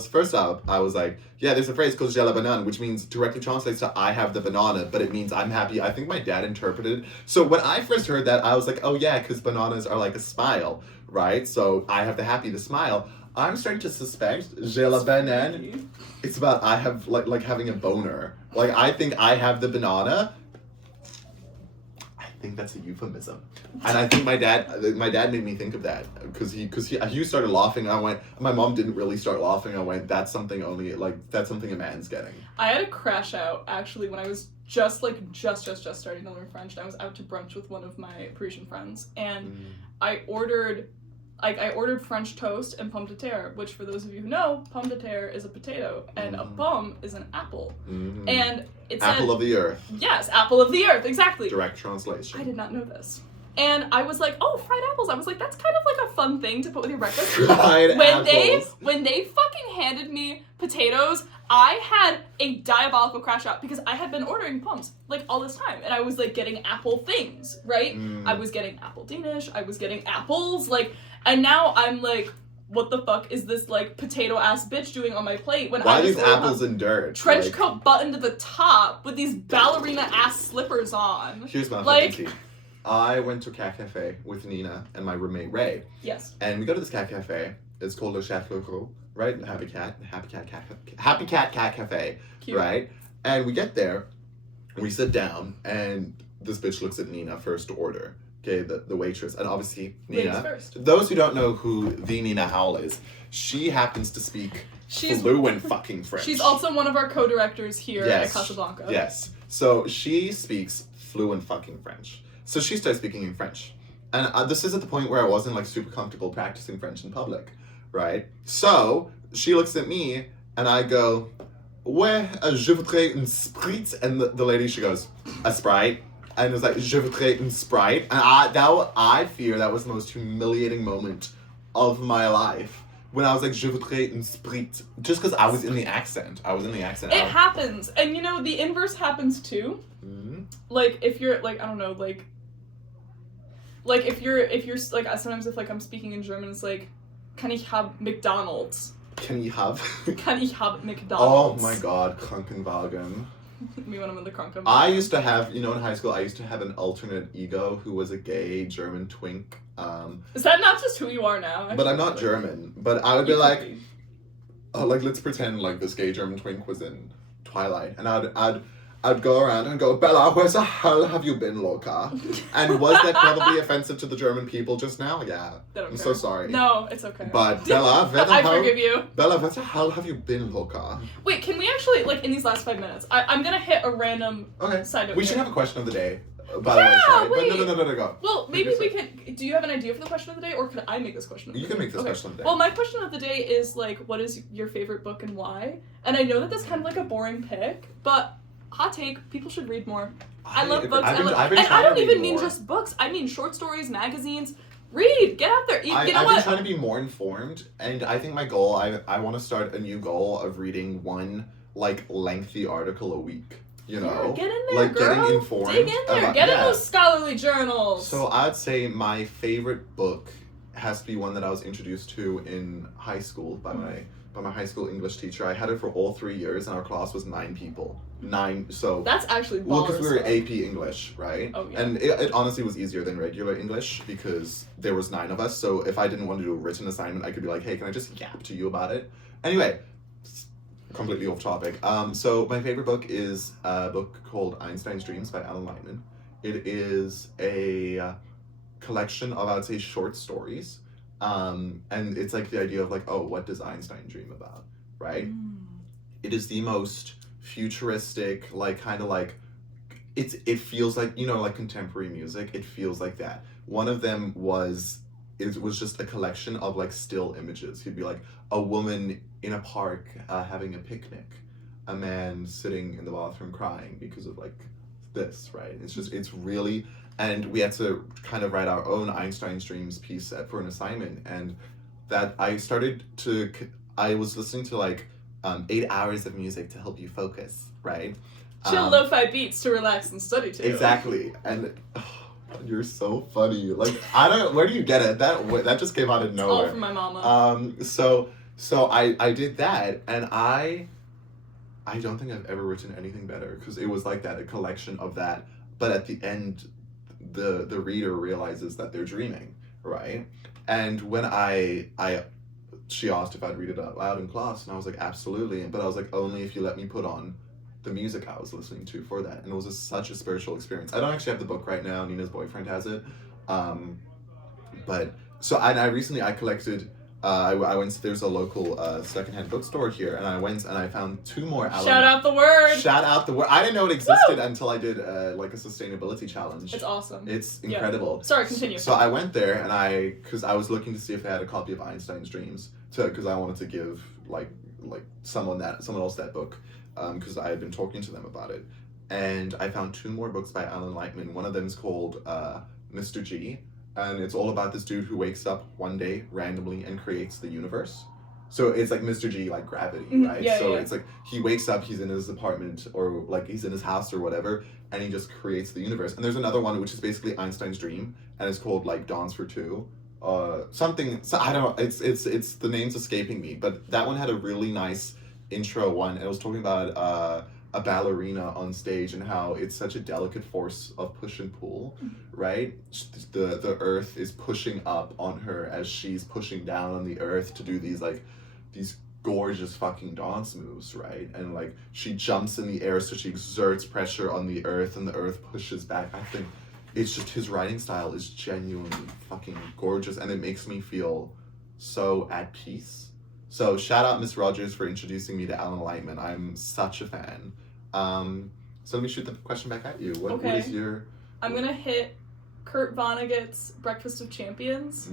first up, I was like, yeah, there's a phrase called j'ai la banane, which means directly translates to I have the banana, but it means I'm happy. I think my dad interpreted it. So when I first heard that, I was like, oh yeah, because bananas are like a smile, right? So I have the smile. I'm starting to suspect j'ai la banane. It's about I have like having a boner. Like I think I have the banana. I think that's a euphemism, and I think my dad made me think of that because he started laughing. I went. My mom didn't really start laughing. I went. That's something a man's getting. I had a crash out actually when I was just starting to learn French. And I was out to brunch with one of my Parisian friends, and I ordered French toast and pomme de terre, which for those of you who know, pomme de terre is a potato and a pomme is an apple. And it's apple of the earth. Yes, apple of the earth, exactly. Direct translation. I did not know this. And I was like, oh, fried apples. I was like, that's kind of like a fun thing to put with your breakfast. Fried apples. When they fucking handed me potatoes, I had a diabolical crash out because I had been ordering pommes like all this time, and I was like getting apple things, right? I was getting apple Danish, I was getting apples, like, and now I'm like, what the fuck is this like potato ass bitch doing on my plate when Why are these apples in dirt? Trench coat buttoned to the top with these ballerina ass slippers on. Here's my fucking tea. I went to Cat Cafe with Nina and my roommate Ray. Yes. And we go to this cat cafe. It's called Le Chat Coco, right? Happy Cat Cat Cafe, cute. Right? And we get there, we sit down, and this bitch looks at Nina first to order. Okay, the waitress, and obviously Nina. First. Those who don't know who the Nina Howell is, she happens to speak fluent fucking French. She's also one of our co-directors here at Casa BLANCA. Yes. So she speaks fluent fucking French. So she starts speaking in French. And this is at the point where I wasn't like super comfortable practicing French in public, right? So she looks at me and I go, ouais, je voudrais une spritz. And the lady, she goes, a Sprite. And it was like, je voudrais une Sprite. And I fear that was the most humiliating moment of my life. When I was like, je voudrais une Sprite. Just because I was in the accent. It happens. And you know, the inverse happens too. Mm-hmm. Like, if you're, like, I don't know, like if you're, like, sometimes if, like, I'm speaking in German, it's like, kann ich hab McDonald's? Can ich have McDonald's? Oh my god, Krankenwagen. Me when I'm in the Krankenwagen. I used to have, you know, in high school, I used to have an alternate ego who was a gay German twink. Is that not just who you are now? Actually? But I'm not German. But I would be like, let's pretend like this gay German twink was in Twilight, and I'd go around and go, Bella, where the hell have you been, Loca? And was that probably offensive to the German people just now? Yeah. I'm so sorry. No, it's okay. But Bella, I forgive you. Bella, where the hell have you been, Loca? Wait, can we actually, like, in these last 5 minutes, I'm gonna hit a random side note. We should have a question of the day. By the way, sorry. Wait. But no, go. Well, maybe we can. Do you have an idea for the question of the day, or could I make this question of the day? You can make this question of the day. Well, my question of the day is, like, what is your favorite book and why? And I know that that's kind of like a boring pick, but hot take, people should read more. I love books. And I don't even mean just books. I mean short stories, magazines. Read! Get out there. I've been trying to be more informed, and I think my goal, I want to start a new goal of reading one, like, lengthy article a week. You know, get in there, like girl. Getting informed. Dig in there. Get in those scholarly journals. So I'd say my favorite book has to be one that I was introduced to in high school by my high school English teacher. I had it for all 3 years, and our class was 9 people. 9. So that's actually well, because we were AP English, right? Oh yeah. And it honestly was easier than regular English because there was 9 of us. So if I didn't want to do a written assignment, I could be like, hey, can I just yap to you about it? Anyway. Completely off topic. So my favorite book is a book called Einstein's Dreams by Alan Lightman. It is a collection of, I would say, short stories. And it's like the idea of like, oh, what does Einstein dream about, right? It is the most futuristic, like kind of like, it feels like, you know, like contemporary music. It feels like that. One of them was just a collection of like still images. He'd be like a woman in a park having a picnic, a man sitting in the bathroom crying because of like this, right? It's really, and we had to kind of write our own Einstein's Dreams piece for an assignment, and that I was listening to like 8 hours of music to help you focus, right? Chill lo-fi beats to relax and study to. Exactly, and you're so funny. Like, where do you get it? That just came out of nowhere. All from my mama. So I did that, and I don't think I've ever written anything better, because it was like that, a collection of that, but at the end, the reader realizes that they're dreaming, right? And when she asked if I'd read it out loud in class, and I was like, absolutely, but I was like, only if you let me put on the music I was listening to for that, and it was such a spiritual experience. I don't actually have the book right now. Nina's boyfriend has it, but so I recently collected. I went. There's a local secondhand bookstore here, and I went and I found 2 more. Shout out the word. Shout out the word. I didn't know it existed until I did like a sustainability challenge. It's awesome. It's incredible. Yeah. Sorry, continue. So I went there and because I was looking to see if they had a copy of Einstein's Dreams because I wanted to give like someone else that book. Because I had been talking to them about it. And I found 2 more books by Alan Lightman. One of them is called Mr. G, and it's all about this dude who wakes up one day randomly and creates the universe. So it's like Mr. G, like gravity, right? Yeah, so yeah. It's like he wakes up, he's in his apartment or like he's in his house or whatever, and he just creates the universe. And there's another one which is basically Einstein's Dream, and it's called like Dawns for Two. Something, so I don't know, it's the name's escaping me, but that one had a really nice intro one, and it was talking about a ballerina on stage and how it's such a delicate force of push and pull, right? The earth is pushing up on her as she's pushing down on the earth to do these gorgeous fucking dance moves, right? And like she jumps in the air, so she exerts pressure on the earth and the earth pushes back. I think it's just, his writing style is genuinely fucking gorgeous, and it makes me feel so at peace. So shout out Miss Rogers for introducing me to Alan Lightman. I'm such a fan. So let me shoot the question back at you. What is your... I'm going to hit Kurt Vonnegut's Breakfast of Champions.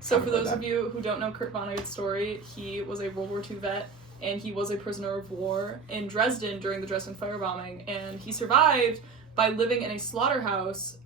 So for those of you who don't know Kurt Vonnegut's story, he was a World War II vet, and he was a prisoner of war in Dresden during the Dresden firebombing, and he survived by living in a slaughterhouse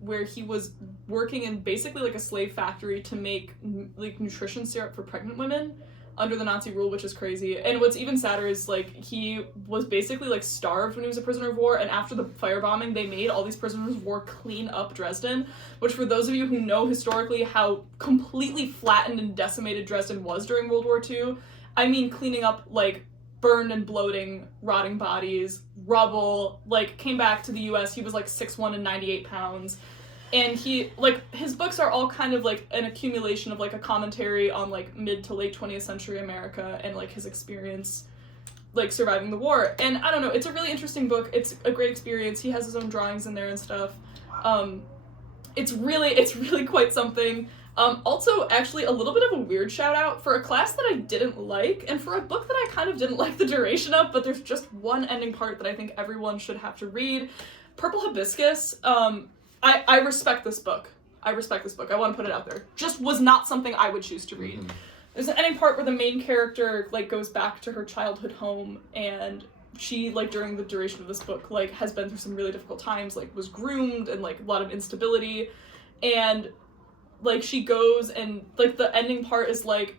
where he was working in basically like a slave factory to make like nutrition syrup for pregnant women under the Nazi rule, which is crazy. And what's even sadder is like he was basically like starved when he was a prisoner of war, and after the firebombing they made all these prisoners of war clean up Dresden, which for those of you who know historically how completely flattened and decimated Dresden was during World War II, I mean cleaning up like burned and bloating, rotting bodies, rubble, like came back to the US, he was like 6'1" and 98 pounds. And he, like, his books are all kind of, like, an accumulation of, like, a commentary on, like, mid to late 20th century America and, like, his experience, like, surviving the war. And, I don't know, it's a really interesting book. It's a great experience. He has his own drawings in there and stuff. It's really quite something. Also, actually, a little bit of a weird shout-out for a class that I didn't like, and for a book that I kind of didn't like the duration of, but there's just one ending part that I think everyone should have to read. Purple Hibiscus, I respect this book. I want to put it out there. Just was not something I would choose to read. Mm-hmm. There's an ending part where the main character, like, goes back to her childhood home, and she, like, during the duration of this book, like, has been through some really difficult times, like, was groomed and, like, a lot of instability, and, like, she goes and, like, the ending part is, like,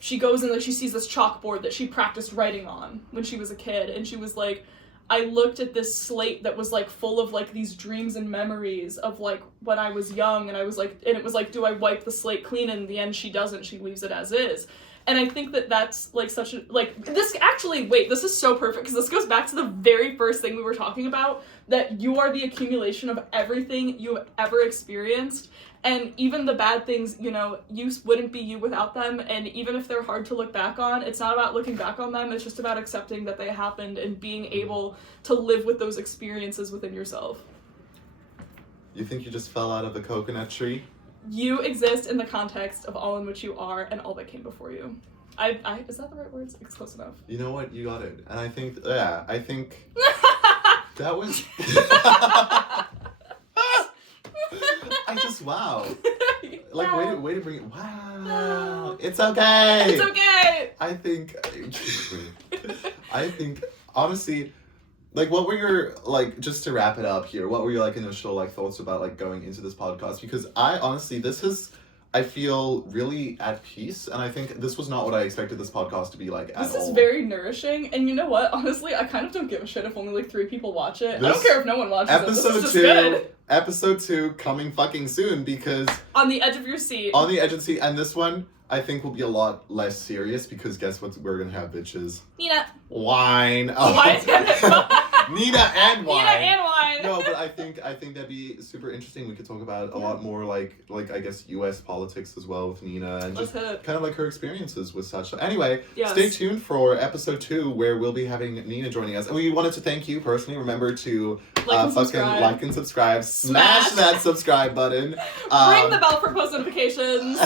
she goes and, like, she sees this chalkboard that she practiced writing on when she was a kid, and she was, like, I looked at this slate that was, like, full of, like, these dreams and memories of, like, when I was young, and I was, like, and it was, like, do I wipe the slate clean? And in the end, she doesn't. She leaves it as is. And I think that that's, like, such a, like, this, actually, wait, this is so perfect, because this goes back to the very first thing we were talking about, that you are the accumulation of everything you have ever experienced, and even the bad things, you know, you wouldn't be you without them, and even if they're hard to look back on, it's not about looking back on them, it's just about accepting that they happened and being able to live with those experiences within yourself. You think you just fell out of the coconut tree? You exist in the context of all in which you are and all that came before you. Is that the right words? It's close enough. You know what? You got it. And I think that was... I just, wow. Like, wow. Way to bring it. Wow. It's okay. It's okay. I think, honestly, like, what were your, like, just to wrap it up here, what were your, like, initial, like, thoughts about, like, going into this podcast? Because I feel really at peace, and I think this was not what I expected this podcast to be like at all. This is very nourishing, and you know what? Honestly, I kind of don't give a shit if only, like, 3 people watch it. I don't care if no one watches it. This is just good. Episode 2 coming fucking soon, because... On the edge of your seat. On the edge of the seat, and this one, I think, will be a lot less serious, because guess what we're gonna have, bitches? Nina. Wine. Oh. Nina and wine. Nina and wine. No, but I think that'd be super interesting. We could talk about a lot more like I guess U.S. politics as well with Nina, and just kind of like her experiences with such. Anyway, Stay tuned for episode 2 where we'll be having Nina joining us, and we wanted to thank you personally. Remember to like and subscribe, smash that subscribe button, ring the bell for post notifications.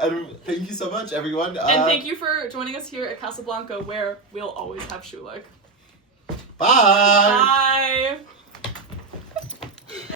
And thank you so much, everyone. And thank you for joining us here at Casa BLANCA, where we'll always have Schulich. Bye. Bye.